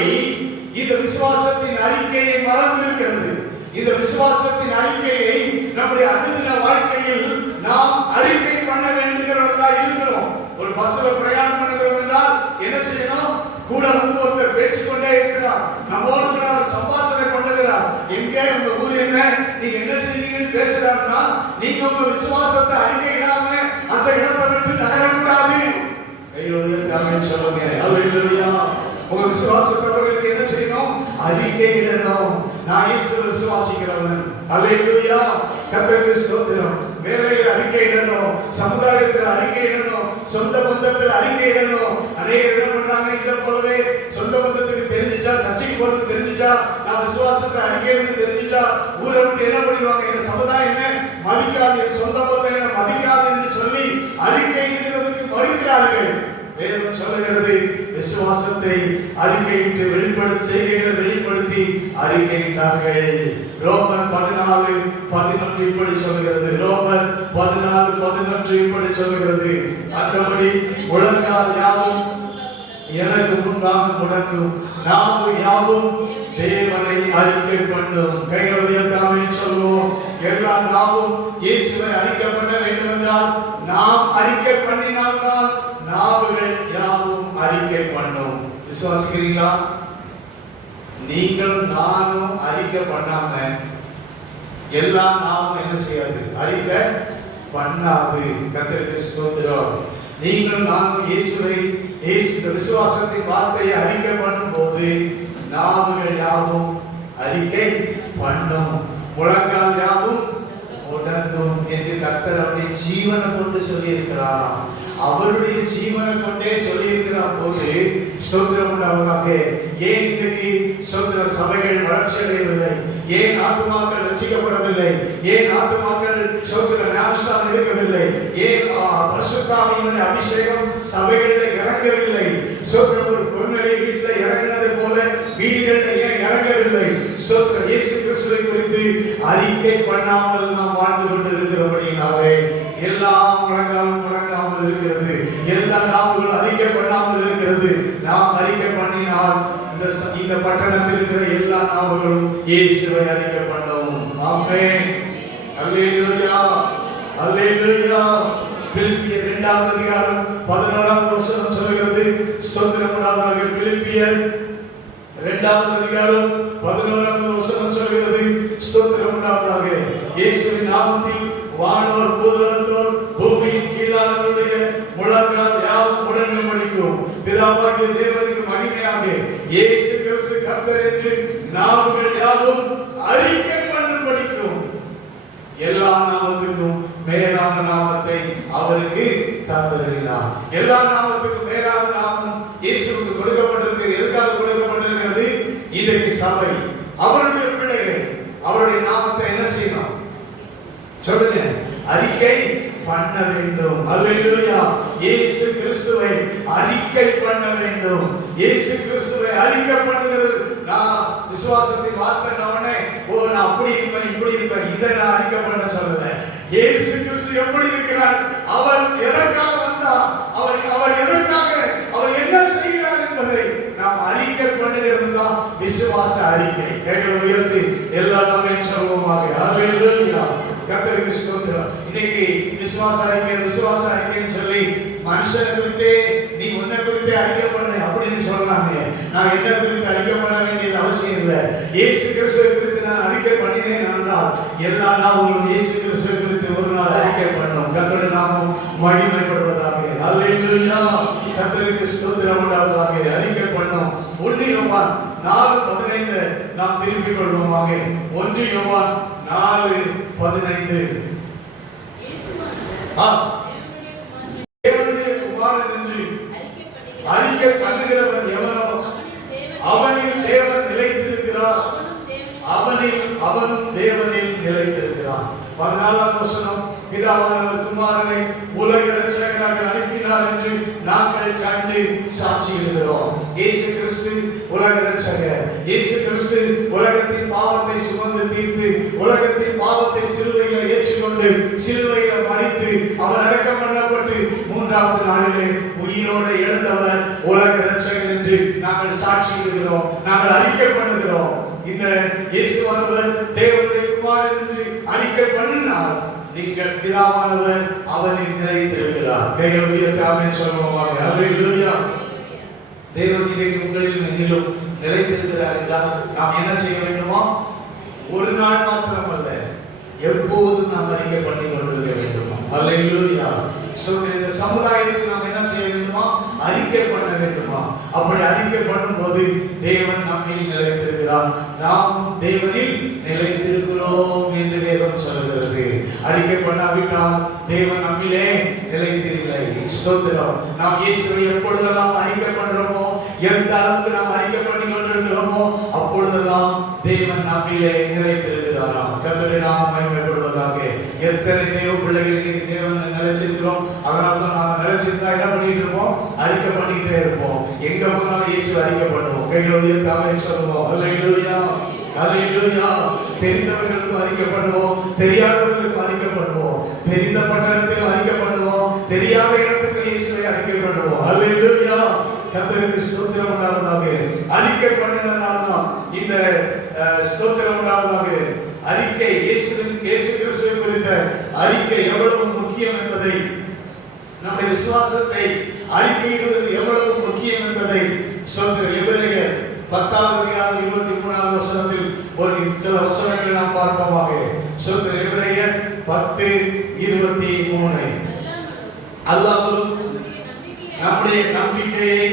இந்த விசுவாசத்தின் அறிக்கையை மறந்திருக்கிறது. இந்த விசுவாசத்தின் அறிக்கையை நம்முடைய அனுதின வாழ்க்கையில் நாம் அறிக்கை பண்ண வேண்டுகிறவர்களா இருக்கிறோம். ஒரு பஸ்ல பிரயாணம் பண்ணுகிறோம் என்றால் என்ன செய்யணும்? கூட வந்து ஒருத்தர் பேசிக்கொண்டே இருக்கிறார், நம்மோடு அவர் சம்பாஷணை பண்ணுகிறார். எங்கே உங்க ஊர் என்ன, நீங்க என்ன செய்வீங்கன்னு பேசுறாருன்னா நீங்க உங்க விசுவாசத்தை அறிக்கையிடாம அந்த இடத்தை விட்டு நகரக்கூடாது. கையில சொல்லுங்க. அல்லேலூயா. உங்க விசுவாசத்தவர்களுக்கு என்ன செய்யணும்? அறிக்கையிடணும். நான் இயேசுவை விசுவாசிக்கிறவன். அல்லேலூயா, கர்த்தருக்கு ஸ்தோத்திரம். வேலையில் அறிக்கையிடணும், சமுதாயத்தில் அறிக்கையிடணும், சொந்த பந்தத்தில் அறிக்கையிடணும். அநேகர் என்ன பண்றாங்க? இதை போலவே சொந்த பந்தத்துக்கு தெரிஞ்சிட்டா, சர்ச்சைக்கு போறது தெரிஞ்சிட்டா, நான் விசுவாசத்தை அறிக்கையிடுறது தெரிஞ்சிட்டா ஊரை விட்டு என்ன பண்ணிடுவாங்க? எங்க சமுதாயம் என்ன மதிக்காது, என் சொந்த பந்தம் என்ன மதிக்காது என்று சொல்லி அறிக்கையிடுகிறதுக்கு மறுக்கிறார்கள். வேதம் சொல்லுகிறது, விசுவாசத்தை அறிக்கையிட்டு செய்கைகளை வெளிப்படுத்தி அறிக்கையிட்டார்கள். ரோமர் 14:11 இப்படி சொல்லுகிறது. ரோமர் 14:11 இப்படி சொல்லுகிறது, அந்தபடி முழங்கால் யாவும் எனக்கு முன்பாக முடங்கும், நாவு யாவும் தேவனை அறிக்கை பண்ணும். கைகளை உயர்த்தாமே சொல்லுவோம். எல்லா நாவும் இயேசுவை அறிக்கை பண்ண வேண்டும் என்றால் நாம் அறிக்கை பண்ணினால்தான் நாவுகள் யாவும் அறிக்கை பண்ணும். விசுவாசிக்கிறீங்களா? நீங்களும் நானும் அறிக்கை பண்ணாம எல்லா நாமும் என்ன செய்யாது? அறிக்கை பண்ணாது. கர்த்தருக்கு ஸ்தோத்திரம். நீங்களும் நானும் இயேசுவை விசுவாசத்தின் வார்த்தையை அறிக்கை பண்ணும் போது நாவுகள் யாவும் அறிக்கை பண்ணும், முழங்கால் யாவும் முடங்கும் என்று கர்த்தர் அவருடைய ஜீவனை கொண்டு சொல்லி இருக்கிறாராம். அவருடைய ஜீவனை கொண்டே சொல்லி இருக்கிற போது ஸ்தோத்திரம் உண்டாவதாக. ஏன் இன்றைக்கு ஸ்தோத்திர சபைகள் வளர்ச்சி அடையவில்லை? ஏன் ஆத்துமாக்கள் ரட்சிக்கப்படவில்லை? ஏன் ஆத்துமாக்கள் ஸ்தோத்திர ஞானஸ்நானம் எடுக்கவில்லை? ஏன் பரிசுத்தாவியினுடைய அபிஷேகம் சபைகளில் இறங்கவில்லை? ஸ்தோத்திரம் ஒரு பொன்னலை வீட்டில் இறங்கினதை போல வீடுகளில் ஏன் இறங்கவில்லை? ஸ்தோத்திர இயேசு கிறிஸ்துவை குறித்து அறிக்கை பண்ணாமல் நாம் வாழ்ந்து கொண்டு இருக்கிறபடியினாலே எல்லாம் முழங்காமல் இருக்கிறது, எல்லா நாவுகளும் அறிக்கை பண்ணாமல் இருக்கிறது. நாம் அறிக்கை பண்ணினால் இந்த பட்டணத்தில் இருக்கிற எல்லா நாவுகளும் இயேசுவை அறிக்கை பண்ணும். ஆமென். அல்லேலூயா, அல்லேலூயா. பிலிப்பியர் 2ஆம் அதிகாரம் 11ஆம் வசனம் சொல்கிறது. ஸ்தோத்திரம் உண்டாவதாக. பிலிப்பியர் 2ஆம் அதிகாரம் 11ஆம் வசனம் சொல்கிறது. ஸ்தோத்திரம் உண்டாவதாக. இயேசுவின் நாமத்தில் வானோர் பூதலத்தோர் பூமியின் கீழானவருடைய முழங்கால் யாவும் முடங்கும் படிக்கும். பிதாவாகிய தேவனுக்கு மகிமையாக இயேசு கிறிஸ்து கர்த்தர் என்று நாவுகள் யாவும் அறிக்கை பண்ணும் படிக்கும். எல்லா நாமத்துக்கும் மேலான நாமத்தை அவருக்கு தந்தருளினார். எல்லா நாமத்துக்கும் மேலான நாமம் இயேசுவுக்கு கொடுக்கப்பட்டிருக்கிறது. எதுக்காக கொடுக்கப்பட்டிருக்கிறது? இன்றைக்கு சபை அவருடைய பிள்ளைகள் அவருடைய நாமத்தை என்ன செய்யணும்? சொல்லுங்க. அறிக்கை பண்ண வேண்டும். அல்லேலூயா. இயேசு கிறிஸ்துவை அறிக்கை பண்ண வேண்டும். இயேசு கிறிஸ்துவை அறிக்கை பண்ணுகிறது. நான் விசுவாசத்தின் வார்த்தை உடனே நான் அப்படி இருப்பேன் இப்படி இருப்பேன் இதை நான் அறிக்கை பண்ண சொல்லல. இயேசு கிறிஸ்து எப்படி இருக்கிறார், அவர் எதற்காக வந்தார், அவர் எதற்காக, அவர் என்ன செய்கிறார் என்பதை நாம் அறிக்கை பண்ணுகிறது தான் விசுவாச அறிக்கை. கைகளை உயர்த்தி எல்லாருமே சொல்வோமாக. அல்லேலூயா, கர்த்தருக்கு ஸ்தோத்திரம். இன்னைக்கு விசுவாச அறிக்கைன்னு சொல்லி மனுஷனை குறித்தே நீ உன்னை குறித்தே அறிக்கை பண்ணு அப்படின்னு சொல்றாங்க. நான் என்ன குறித்து அறிக்கை பண்ண வேண்டியது அவசியம் இல்லை. இயேசு கிறிஸ்துவை குறித்து நான் அறிக்கை பண்ணினேன் என்றால் எல்லா நாளும் இயேசு கிறிஸ்துவை குறித்து ஒரு நாள் அறிக்கை பண்ணோம். கர்த்தருடைய நாமம் மகிமைப்படுவதாக. அல்லேலூயா. கர்த்தருக்கு ஸ்தோத்திரம் உண்டாவதாக. அறிக்கை பண்ணோம். 1 யோவான் 4:15 நாம் திருப்பிக் கொள்வோமாக. 1 யோவான் 4:15 தேவனுடைய குமாரன் என்று அறிக்கை பண்ணுகிறவன் எவனோ அவனில் தேவன் நிலைத்திருக்கிறார், அவனும் தேவனில் நிலைத்திருக்கிறான். 14ஆம் வசனம், பிதாவானவர் குமாரனை உலக இரட்சகராக அனுப்பினார் என்று நாங்கள் கண்டு சாட்சியிடுகிறோம். இயேசு கிறிஸ்து உலக இரட்சகர். இயேசு கிறிஸ்து உலகத்தின் பாவத்தை சுமந்து தீர்த்து உலகத்தின் பாவத்தை சிலுவையில் ஏற்றுக்கொண்டு சிலுவையில் மரித்து அவர் அடக்கம் பண்ணப்பட்டு 3ஆவது நாளிலே உயிரோடு எழுந்தவர் உலக இரட்சகர் என்று நாங்கள் சாட்சியிடுகிறோம், நாங்கள் அறிக்கை பண்ணுகிறோம். இந்த இயேசுவானவர் தேவனுடைய குமாரன் என்று அறிக்கை பண்ணினார். நீங்கள் பிதாவானவர் அவனில் நிலைத்திருக்கிறார். கைகளை உயர்த்தி ஆமென் சொல்லுவோமாக. அல்லேலூயா. தேவன் இன்றைக்கு உங்களிலும் என்னிலும் நிலைத்திருக்கிறார் என்றால் நாம் என்ன செய்ய வேண்டுமா? ஒரு நாள் மாத்திரமல்ல, எப்போதும் நாம் அறிக்கை பண்ணி கொண்டிருக்க வேண்டுமா? அல்லேலூயா. இந்த சமுதாயத்தை நாம் என்ன செய்ய வேண்டுமா? அறிக்கை பண்ண வேண்டுமா? அப்படி அறிக்கை பண்ணும்போது தேவன் நம்மில் நிலைத்திருக்கிறார், நாமும் தேவனில் நிலைத்திருக்கிறோம் என்று வேதம் சொல்கிறது. அறிக்கை பண்ணாவிட்டால் தேவன் நம்மிலே நிலைத்திருக்கலை. ஸ்தோத்திரம். நாம் இயேசுவை எப்பொழுதெல்லாம் அறிக்கை பண்றோமோ, எந்த அளவுக்கு நாம் அறிக்கை பண்ணி கொண்டிருக்கிறோமோ அப்பொழுதெல்லாம் தேவன் நம்மிலே நிலைத்திருக்கிறாராம். கர்த்தருடைய நாமம் மகிமைப்படுவதாக. எத்தனை தேவ பிள்ளைகளுக்கு தேவன் நிலைச்சிருக்கிறோம். அதனால்தான் நாம நிலைச்சிருந்தா என்ன பண்ணிட்டு இருப்போம்? அறிக்கை பண்ணிக்கிட்டே இருப்போம். எங்க போனாலும் இயேசு அறிக்கை பண்ணுவோம். கைகளை உயர்த்தி ஆமென் சொல்லுவோம். அல்லேலூயா. அல்லேலூயா. தெரிந்தவர்களுக்கு அறிக்கை பண்ணுவோம், தெரியாதவர்களுக்கு அறிக்கை பண்ணுவோம். தெரிந்த பட்டணத்துக்கு அறிக்கை பண்ணுவோம், தெரியாத இடத்துக்கு இயேசுவை அறிக்கை பண்ணுவோம். அல்லேலூயா. கர்த்தருக்கு ஸ்தோத்திரம் உண்டாவதாக. அறிக்கை பண்ணினதால்தான் இந்த ஸ்தோத்திரம் உண்டாவதாக. அறிக்கை இயேசு கிறிஸ்துவை குறித்த அறிக்கை எவ்வளவு முக்கியம் என்பதை, நம்முடைய விசுவாசத்தை அறிக்கையிடுவது எவ்வளவு முக்கியம் என்பதை எபிரேயர் 10ஆம் அதிகாரம் 23ஆம் வசனத்தில் ஒரு சில வசனங்களை நாம் பார்ப்போமாக. எபிரேயர் 10:23 அல்லாமலும் நம்முடைய நம்பிக்கையை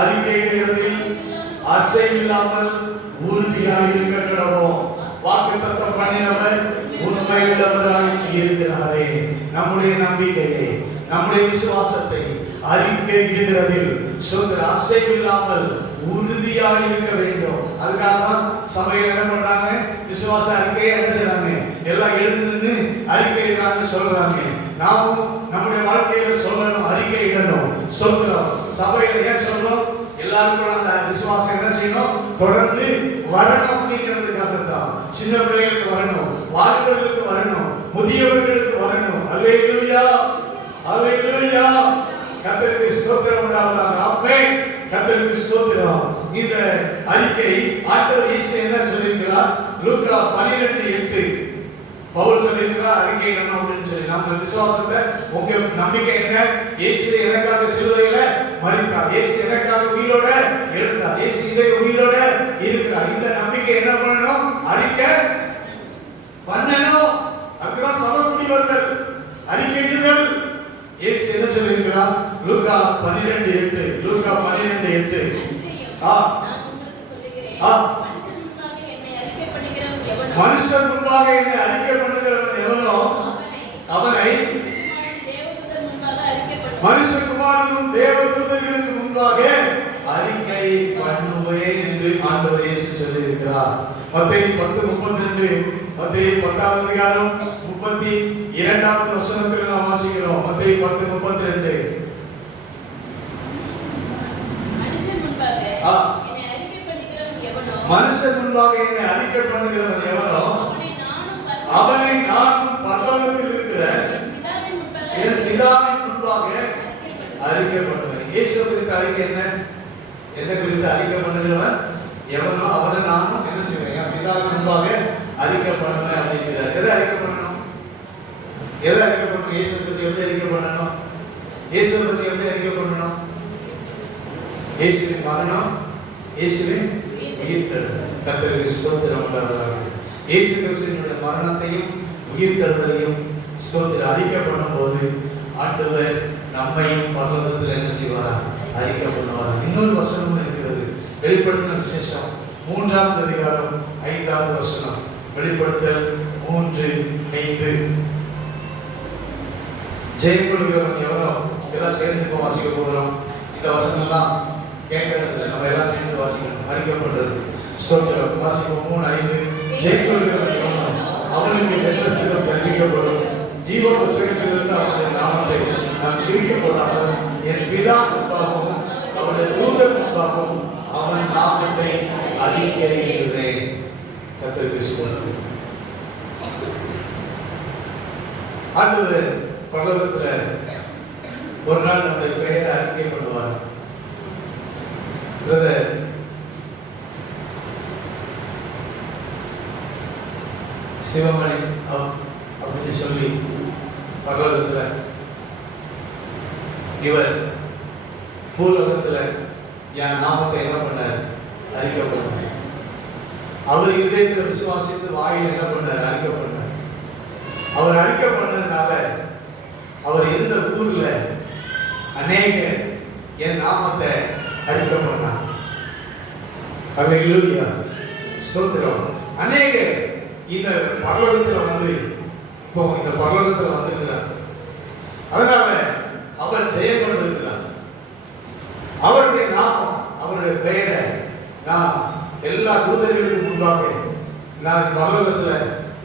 அறிக்கையிடுவதில் அசைவில்லாமல் உறுதியாக இருக்க கடவோம். வாக்குத்தத்தம் பண்ணினவர் உண்மை உள்ளவராய் இருக்கிறாரே. நம்முடைய நம்பிக்கையை, நம்முடைய விசுவாசத்தை அறிக்கையிடுவதில் அசைவில்லாமல் உறுதியாக இருக்க வேண்டும். அதுக்காக தான் சபையில் என்ன பண்றாங்க? விசுவாச அறிக்கையை என்ன செய்றாங்க? எல்லாம் எழுந்து நின்று அறிக்கையிடுறாங்க, சொல்றாங்க. நாமும் நம்முடைய வாழ்க்கையில சொல்லணும், அறிக்கையிடணும், சொல்றோம். சபையில ஏன் சொல்றோம்? எல்லாருக்கும் அந்த விசுவாசம் என்ன செய்யணும்? தொடர்ந்து வரணும் அப்படிங்கிறதுக்காக தான். சின்ன பிள்ளைகளுக்கு வரணும், வாலிபர்களுக்கு வரணும், முதியவர்களுக்கு வரணும். அல்லேலூயா. அல்லேலூயா. கர்த்தருக்கு ஸ்தோத்திரம் உண்டாவதாக. ஆமென். கர்த்தருக்கு ஸ்தோத்திரம். இந்த அறிக்கை ஆண்டவர் இயேசு என்ன சொல்லியிருக்கிறார்? லூக்கா 12:8 பவுல் சொல்லியிருக்கிறார், அறிக்கையிடணும் அப்படின்னு சொல்லி. நம்ம விசுவாசத்தை, உங்க நம்பிக்கை என்ன? இயேசு எனக்காக சிலுவையில மரித்தார், இயேசு எனக்காக உயிரோட எழுந்தார், இயேசு இன்றைக்கு உயிரோட இருக்கிறார். இந்த நம்பிக்கை என்ன பண்ணணும்? அறிக்கை பண்ணணும். அதுதான் சபைக்குரியவர்கள் அறிக்கையிடுதல். இயேசு என்ன சொல்லியிருக்கிறார்? லூக்கா 12:8 லூக்கா 12:8 மனுஷன் முன்பாக என்னை அறிக்கை பண்ணுகிறவன் எவனோ அவனை மனுஷகுமாரனும் தேவதூதர்களுக்கு முன்பாக அறிக்கை பண்ணுவேன் என்று ஆண்டவர் இயேசு சொல்லியிருக்கிறார். மத்தேயு 10:32 மத்தேயு 10ஆம் அதிகாரம் 32ஆவது வசனத்தில் நாம் வாசிக்கிறோம். மத்தேயு 10:32 மனுஷன் முன்பாக என்னை அறிக்கை பண்ணுகிறவன் எவனோ அவனை நானும் பரலோகத்தில் இருக்கிற என் பிதாவின் முன்பாக அறிக்கை பண்ணுவேன். இயேசு குறித்த அறிக்கை என்ன? என்ன குறித்து அறிக்கை பண்ணுகிறவன் எவனோ அவனை நானும் என்ன செய்வேன்? என் பிதாவின் முன்பாக அறிக்கை பண்ணுவேன் அப்படிங்கிறார். எதை அறிக்கை பண்ணணும்? எதை அறிக்கை பண்ணணும்? இயேசு குறித்து எப்படி அறிக்கை பண்ணணும்? இயேசுவை பற்றி எப்படி அறிக்கை பண்ணணும்? இயேசுவின் மரணம், இயேசுவின் உயிர்த்தெழுதல். கர்த்தருக்கு ஸ்தோத்திரம் உண்டாவதாக. இயேசு கிறிஸ்துவினுடைய மரணத்தையும் உயிர்த்தெழுதலையும் ஸ்தோத்திரம் அறிக்கை பண்ணும்போது ஆண்டவர் நம்மையும் பரலோகத்தில் என்ன செய்வாரா? அறிக்கை பண்ணுவார். இன்னொரு வசனமும் இருக்கிறது, வெளிப்படுத்தின விசேஷம் 3ஆம் அதிகாரம் 5ஆவது வசனம். வெளிப்படுத்தல் 3:5. ஜெயம் கொள்கிறவன் எவனோ, எல்லாம் சேர்ந்து வாசிக்க போகிறோம். இந்த வசனம் எல்லாம் கேட்கறது நம்ம எல்லாம் சேர்ந்து வாசிக்கணும். அறிக்கப்பட்டது. ஸ்தோத்திரம். வாசிப்போம். 3:5. ஜெயம் கொள்கிறவன் எவனோ அவனுக்கு வெள்ளஸ்திரம் கற்பிக்கப்படும். ஜீவ புஸ்தகத்திலிருந்து அவனுடைய நாமத்தை நான் கிழிக்கப்படாமல் என் பிதா முன்பாகவும் அவனுடைய தூதர் முன்பாகவும் அவன் நாமத்தை அறிக்கையிடுவேன். கர்த்தருக்கு ஸ்தோத்திரம். ஆண்டவர் பரலோகத்துல ஒரு நாள் நம்முடைய பெயரை அறிக்கை பண்ணுவார். பிரதர் சிவமணி அப்படின்னு சொல்லி பரலோகத்துல இவர் பூலோகத்துல என் நாமத்தை என்ன பண்ணார்? அறிக்கை பண்ணார். அவர் இதயத்தில் விசுவாசித்து வாயில் என்ன பண்ணார்? அறிக்கை பண்ணார். அவர் அறிக்கை பண்ணதுனால அவர் இருந்த ஊர்ல அநேக என் நாமத்தை அறிக்கை பண்ணார். அல்லேலூயா, ஸ்தோத்திரம். அநேக இந்த பரலோகத்துல வந்து இப்போ இந்த பரலோகத்துல வந்திருக்கிறார். அதனால அவர் ஜெயம் கொண்டிருக்கிறார். அவருடைய நாமம், அவருடைய பெயரை நான் எல்லா தூதர்களுக்கு முன்பாக நான் பரலோகத்துல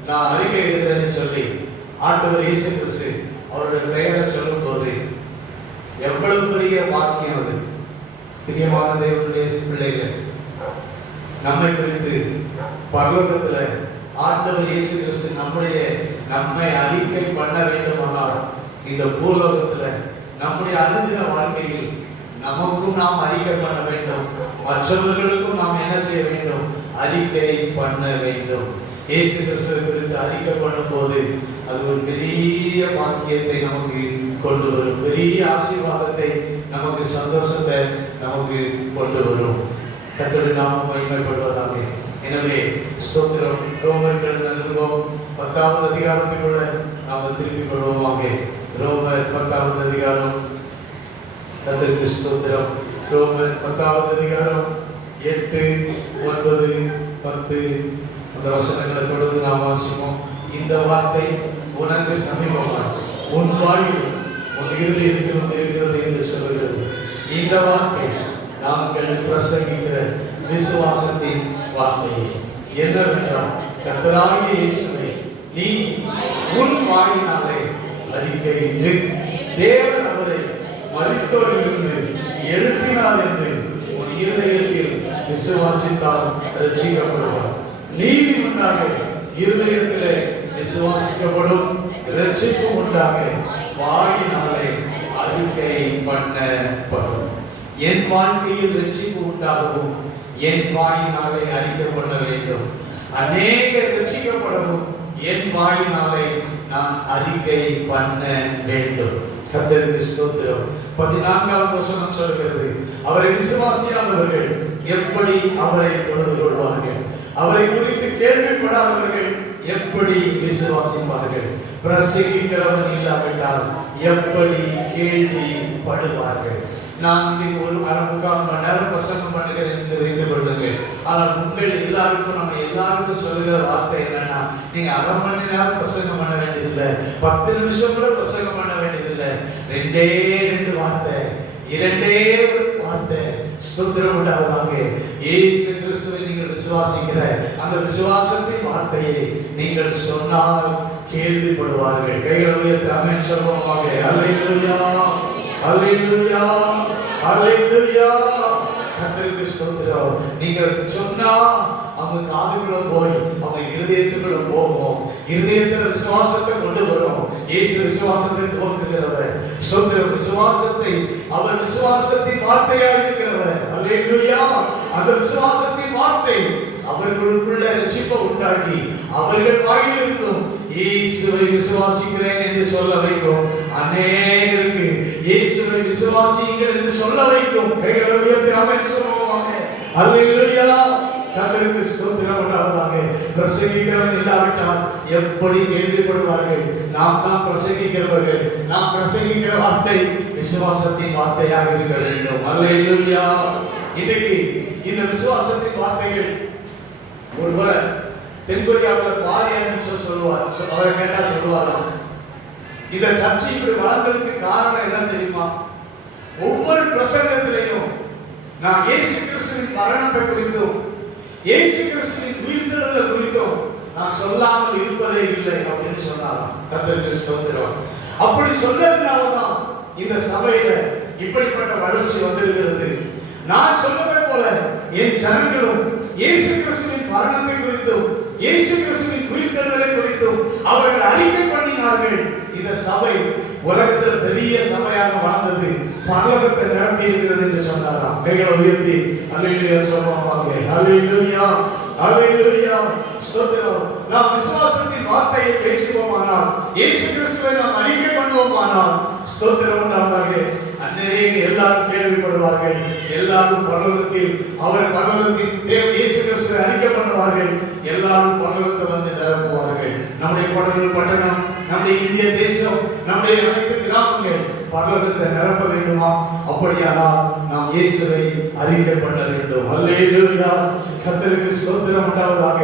நான் அறிக்கை எழுதுறேன்னு சொல்லி ஆண்டவர் இயேசு கிறிஸ்து அவருடைய பெயரை சொல்லும் போது எவ்வளவு பெரிய பாக்கியம் அது. பிரியமான தேவனுடைய பிள்ளைகள், நம்மை குறித்து பரலோகத்துல ஆண்டவர் இயேசு கிறிஸ்து நம்மை அறிக்கை பண்ண வேண்டுமானால் இந்த பூலோகத்துல நம்முடைய அனுதின வாழ்க்கையில் நமக்கும் நாம் அறிக்கை பண்ண வேண்டும், மற்றவர்களுக்கும் நாம் என்ன செய்ய வேண்டும்? அறிக்கை பண்ண வேண்டும். இயேசு கிறிஸ்துவை குறித்து அறிக்கை பண்ணும் போது அது ஒரு பெரிய பாக்கியத்தை நமக்கு கொண்டு வரும், பெரிய ஆசீர்வாதத்தை நமக்கு, சந்தோஷத்தை நமக்கு கொண்டு வரும். கர்த்தருடைய நாமம் மகிமைப்படுவதாக. எனவே ஸ்தோத்திரம். ரோமர் எழுதின நிருபம் 10ஆவது அதிகாரத்துக்குள்ள நாம் திருப்பிக் கொள்வோமாக. ரோமர் 10ஆவது அதிகாரம். கர்த்தருக்கு ஸ்தோத்திரம். ரோமர் 10ஆவது அதிகாரம் 8, 9, 10 அந்த வசனங்களை தொடர்ந்து நாம் வாசிப்போம். இந்த வார்த்தை உனக்கு சமீபமாய் உன் வாயில் உன் இருதயத்தில் இருக்கிறது என்று சொல்கிறது. இந்த வார்த்தை நாங்கள் பிரசங்கிக்கிற விசுவாசத்தின் வார்த்தையை என்னவென்றால், கர்த்தராகிய இயேசுவை நீ உன் வாயினாலே அறிக்கையிட்டு தேவன் அவரை மரித்தோரிலிருந்து எழுப்பினார் என்று உன் இருதயத்தில் விசுவாசித்தால் ரட்சிக்கப்படுவார். நீதி உண்டாக இருதயத்திலே விசுவாசிக்கப்படும், ரட்சிப்பு உண்டாக வாயினாலே அறிக்கை பண்ணப்படும். என் வாழ்க்கையில் ரட்சிப்பு உண்டாகவும் என் வாயினாலே அறிக்கை பண்ண வேண்டும். அநேக ரட்சிக்கப்படவும் என் வாயினாலே நான் அறிக்கை பண்ண வேண்டும். கர்த்தருக்கு ஸ்தோத்திரம். 14ஆவது வசனம் சொல்கிறது, அவரை விசுவாசியாதவர்கள் எப்படி அவரை தொழுது கொள்வார்கள்? அவரை குறித்து கேள்விப்படாதவர்கள் எப்படி விசுவாசிப்பார்கள்? பிரசங்கிக்கிறவன் இல்லாவிட்டால் எப்படி கேள்விப்படுவார்கள்? நான் ஒரு முக்கால் மணி நேரம் பிரசங்கம் பண்ணுகிறேன் என்று வைத்துக் கொள்ளுங்கள். ஆனால் உண்மையில் எல்லாருக்கும் சொல்லுகிற வார்த்தை என்னன்னா, நீங்க அரை மணி நேரம் பிரசங்கம் பண்ண வேண்டியதில்லை, 10 நிமிஷம் கூட பிரசங்கம் பண்ண வேண்டியதில்லை. 2 வார்த்தை, 2 வார்த்தை. ஸ்தோத்திரம் உண்டாவதாக. இயேசு கிறிஸ்துவை நீங்கள் விசுவாசிக்கிற அந்த விசுவாசத்தின் வார்த்தையை நீங்கள் சொன்னால் கேள்விப்படுவார்கள். கைகளை உயர்த்தி ஆமென் சொல்வோமாக. அல்லேலூயா, அல்லேலூயா, அல்லேலூயா. கர்த்தருக்கு ஸ்தோத்திரம். நீங்கள் சொன்னா அவங்க காதுக்குள்ள போய் அவங்க இருதயத்துக்குள்ள போகும். இருதயத்துல விசுவாசத்தை கொண்டு வரும். இயேசு விசுவாசத்தை துவக்குகிறவர். ஸ்தோத்திரம். விசுவாசத்தை அவர் விசுவாசத்தின் வார்த்தையாக இருக்கிறவர். அல்லேலூயா. அந்த விசுவாசத்தின் வார்த்தை அவர்களுக்குள்ள ரட்சிப்பை உண்டாக்கி அவர்கள் வாயிலிருந்தும் இயேசுவை விசுவாசிக்கிறேன் என்று சொல்ல வைக்கும். அநேகருக்கு இயேசுவை விசுவாசியுங்கள் என்று சொல்ல வைக்கும். கைகளை உயர்த்தி ஆமென் சொல்லுவோம். அல்லேலூயா. கர்த்தருக்கு ஸ்தோத்திரம் உண்டாவதாக. பிரசங்கிக்கிறவன் இல்லாவிட்டால் எப்படி கேள்விப்படுவார்கள்? நாம் தான் பிரசங்கிக்கிறவர்கள். நாம் பிரசங்கிக்கிற வார்த்தை விசுவாசத்தின் வார்த்தையாக இருக்க வேண்டும். அல்லேலூயா. இன்னைக்கு இந்த விசுவாசத்தின் வார்த்தைகள் ஒருவர் தென்கொரியாவில் பாலியல் சொல்லுவார். அவரை கேட்டா சொல்லுவாராம், இந்த சர்ச்சை இப்படி வளர்ந்ததுக்கு காரணம் என்ன தெரியுமா? ஒவ்வொரு பிரசங்கத்திலையும் நான் இயேசு கிறிஸ்துவின் மரணத்தை குறித்தும் இயேசு கிறிஸ்துவின் உயிர்த்தெழுதலை குறித்தும் நான் சொல்லாமல் இருப்பதே இல்லை அப்படின்னு சொன்னாராம். கர்த்தருக்கு ஸ்தோத்திரம். அப்படி சொன்னதுனாலதான் இந்த சபையில இப்படிப்பட்ட வளர்ச்சி வந்திருக்கிறது. நான் சொன்னதை போல என் ஜனங்களும் இயேசு கிறிஸ்துவின் மரணத்தை குறித்தும் இயேசு கிறிஸ்துவின் உயிர்த்தெழுதலை குறித்தும் அவர்கள் அறிக்கை பண்ணினார்கள். இந்த சபை உலகத்தில் பெரிய சபையாக வாழ்ந்தது, பரலோகத்தை நிரம்பி இருக்கிறது என்று சொன்னாராம். கைகளை உயர்த்தி அல்லேலூயா சொல்லுவாங்க. அல்லேலூயா, அல்லேலூயா, ஸ்தோத்திரம். நாம் விசுவாசத்தின் வார்த்தையை பேசுவோமானால், இயேசு கிறிஸ்துவை நாம் அறிக்கை பண்ணுவோமானால், ஸ்தோத்திரம் உண்டாவதாக. அநேக எல்லாரும் கேள்விப்படுவார்கள். எல்லாரும் பரலோகத்தில் அவர் பரலோகத்தின் தேவன் இயேசு கிறிஸ்துவை அறிக்கை பண்ணுவார்கள். எல்லாரும் பரலோகத்தை வந்து நிரப்புவார்கள். நம்முடைய படலூர் பட்டணம், நம்முடைய இந்திய தேசம், நம்முடைய அனைத்து கிராமங்கள் பரலோகத்தை நிரப்ப வேண்டுமா? அப்படியானால் நாம் இயேசுவை அறிக்கை பண்ண வேண்டும். அல்லேலூயா. கர்த்தருக்கு ஸ்தோத்திரம் உண்டாவதாக.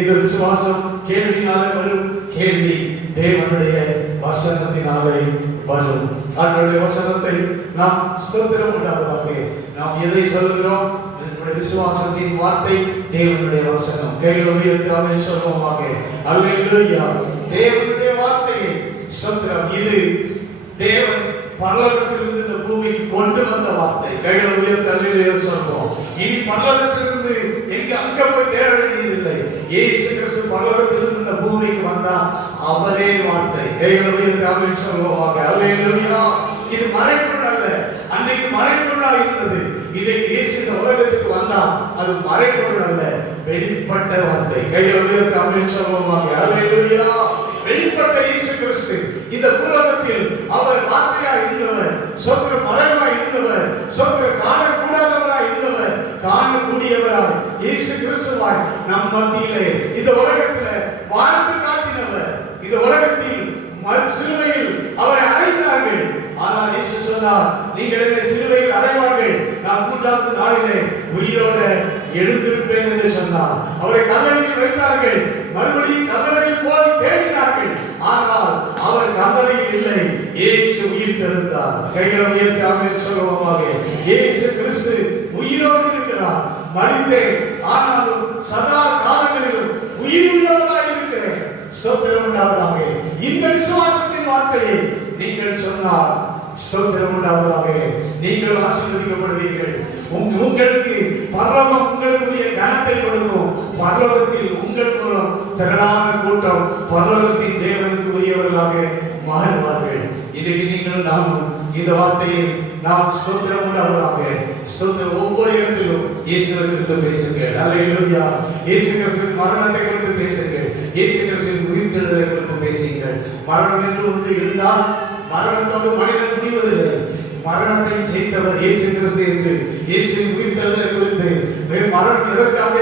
இந்த விசுவாசம் கேள்வினாலே வரும். கேள்வி தேவனுடைய வசனத்தினாலே வரும். அவருடைய வசனத்தை நாம் ஸ்தோத்திரம் உண்டாவதாக. நாம் எதை சொல்லுகிறோம்? நம்முடைய விசுவாசத்தின் வார்த்தை தேவனுடைய வசனம். கைகளை உயர்த்தி ஆமென் சொல்லுவோமாக. அல்லேலூயா. தேவனுடைய வார்த்தையை ஸ்தோத்திரம். இது தேவன் பரலோகத்திலிருந்து இந்த பூமிக்கு கொண்டு வந்த வார்த்தை. கைகளை உயர்த்தி அல்லேலூயா சொல்லுவோம். இனி பரலோகத்திலிருந்து அங்க போய் தேட வேண்டியதில்லை. இயேசு கிறிஸ்து பரலோகத்திலிருந்து இந்த பூமிக்கு வந்தா அவரே வார்த்தை. கைகளை உயர்த்தி ஆமென் சொல்லுவோமாக. அல்லேலூயா. இது மறைப்பொருள் அல்ல. அன்னைக்கு மறைப்பொருளாக இருந்தது. இன்னைக்கு இயேசு இந்த உலகத்துக்கு வந்தா அது மறைப்பொருள் அல்ல, வெளிப்பட்ட வார்த்தை. கைகளை உயர்த்தி ஆமென் சொல்லுவோமாக. அல்லேலூயா. வெளிப்பட்ட இயேசு கிறிஸ்து இந்த உலகத்தில் அவர் வார்த்தையாய் இருந்தவர், சொற்ற மறைவாய் இருந்தவர், சொற்ற காணக்கூடாதவராய் இருந்தவர், காணக்கூடியவராய் இயேசு கிறிஸ்துவாய் நம் மத்தியிலே இந்த உலகத்திலே வாழ்ந்து காட்டினவர். இந்த உலகத்தில் சிலுவையில் அவரை அறைந்தார்கள். ஆனால் இயேசு சொன்னார், நீங்கள் என்னை சிலுவையில் அறைவார்கள், நான் மூன்றாவது நாளிலே உயிரோட எழுந்திருப்பேன் என்று சொன்னார். அவரை கல்லறையில் வைத்தார்கள். மறுபடியும் கல்லறையில் போய் தேடினார்கள். ஆனால் அவர் கல்லறையில் இல்லை. இயேசு உயிர்த்தெழுந்தார். கைகளை உயர்த்தி ஆமென் சொல்லுவோமாக. இயேசு கிறிஸ்து உயிரோடு இருக்கிறார். மரித்தேன், ஆனாலும் சதா காலங்களிலும் உயிருள்ளவராய் இருக்கிறேன். ஸ்தோத்திரம் உண்டாவதாக. இந்த விசுவாசத்தின் வார்த்தையை நீங்கள் சொன்னால் ஸ்தோத்திரம் உண்டாவதாக. நீங்கள் ஆசீர்வதிக்கப்படுவீர்கள். உங்களுக்கு பரலோகம் உங்களுக்குரிய கனத்தை கொடுக்கும். பரலோகத்தில் உங்கள் மூலம் திரளான கூட்டம் பரலோகத்தின் தேவனுக்கு உரியவர்களாக மாறுவார்கள். இன்னைக்கு நீங்கள் நாமும் இந்த வார்த்தையை நாம் ஸ்தோத்திரம் உண்டாவதாக. ஸ்தோத்திரம். ஒவ்வொரு இடத்திலும் இயேசுவை குறித்து பேசுங்கள். அல்லேலூயா. இயேசு கிறிஸ்துவின் மரணத்தை குறித்து பேசுங்கள். இயேசு கிறிஸ்துவின் உயிர்த்தெழுதலை குறித்து பேசுங்கள். மரணம் என்று ஒன்று இருந்தால் மரணத்தோடு மனிதன் முடிவதில்லை. மரணத்தை ஜெயித்தவர் இயேசு கிறிஸ்து என்று இயேசுவின் உயிர்த்தெழுதலை குறித்து மரணம் எதற்காக?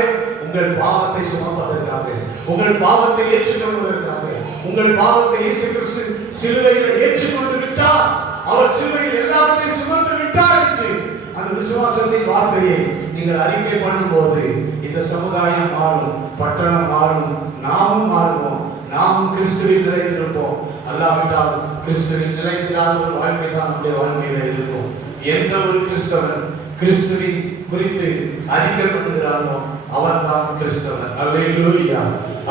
உங்கள் பாவத்தை சுமப்பதற்காக, உங்கள் பாவத்தை ஏற்றுக்கொள்வதற்காக. உங்கள் பாவத்தை இயேசு கிறிஸ்து சிலுவையில் ஏற்றுக்கொண்டு விட்டார். அவர் சிலுவையில் எல்லாவற்றையும் சுமந்து விட்டார் என்று அந்த விசுவாசத்தின் வார்த்தையை நீங்கள் அறிக்கை பண்ணும்போது இந்த சமுதாயம் மாறும், பட்டணம் மாறும், நாமும் மாறுவோம். நாமும் கிறிஸ்துவில் நிலைத்திருப்போம். அல்லாவிட்டால் கிறிஸ்துவில் நிலைத்திராத ஒரு வாழ்க்கை தான் நம்முடைய வாழ்க்கையில இருக்கும். எந்த ஒரு கிறிஸ்தவன் கிறிஸ்துவின் குறித்து அறிக்கை பண்ணுகிறாரோ அவர் தான் கிறிஸ்தவன். அல்லேலூயா,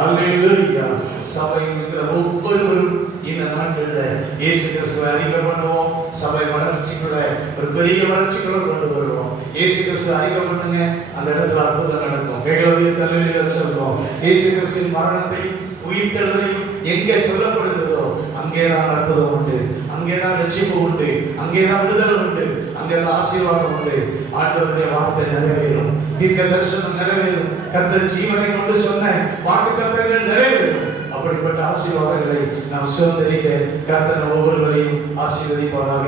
அல்லேலூயா. சபையில் இருக்கிற ஒவ்வொருவரும் இந்த நாட்களில் இயேசு கிறிஸ்துவை அறிக்கை பண்ணுவோம். சபை வளர்ச்சிக்குள்ள ஒரு பெரிய வளர்ச்சிக்குள்ள கொண்டு வருவோம். இயேசு கிறிஸ்துவை அறிக்கை பண்ணுங்க, அந்த இடத்துல அற்புதம் நடக்கும். கைகளை தலையில சொல்றோம். இயேசு கிறிஸ்துவின் மரணத்தை உயிர்த்தெழுதலையும் எங்கே சொல்லப்படுகிறதோ அங்கேதான் அற்புதம் உண்டு, அங்கேதான் ரட்சிப்பு உண்டு, அங்கேதான் விடுதலை உண்டு, அங்கேதான் ஆசீர்வாதம் உண்டு. ஆண்டவருடைய வார்த்தை நிறைவேறும், தீர்க்க தரிசனம் நிறைவேறும், கர்த்தர் ஜீவனை கொண்டு சொன்ன வாக்குத்தத்தங்கள் நிறைவேறும். அப்படிப்பட்ட ஆசீர்வாதங்களை நாம் சுதந்திரிக்க கர்த்தர் ஒவ்வொருவரையும் ஆசீர்வதிப்பாராக.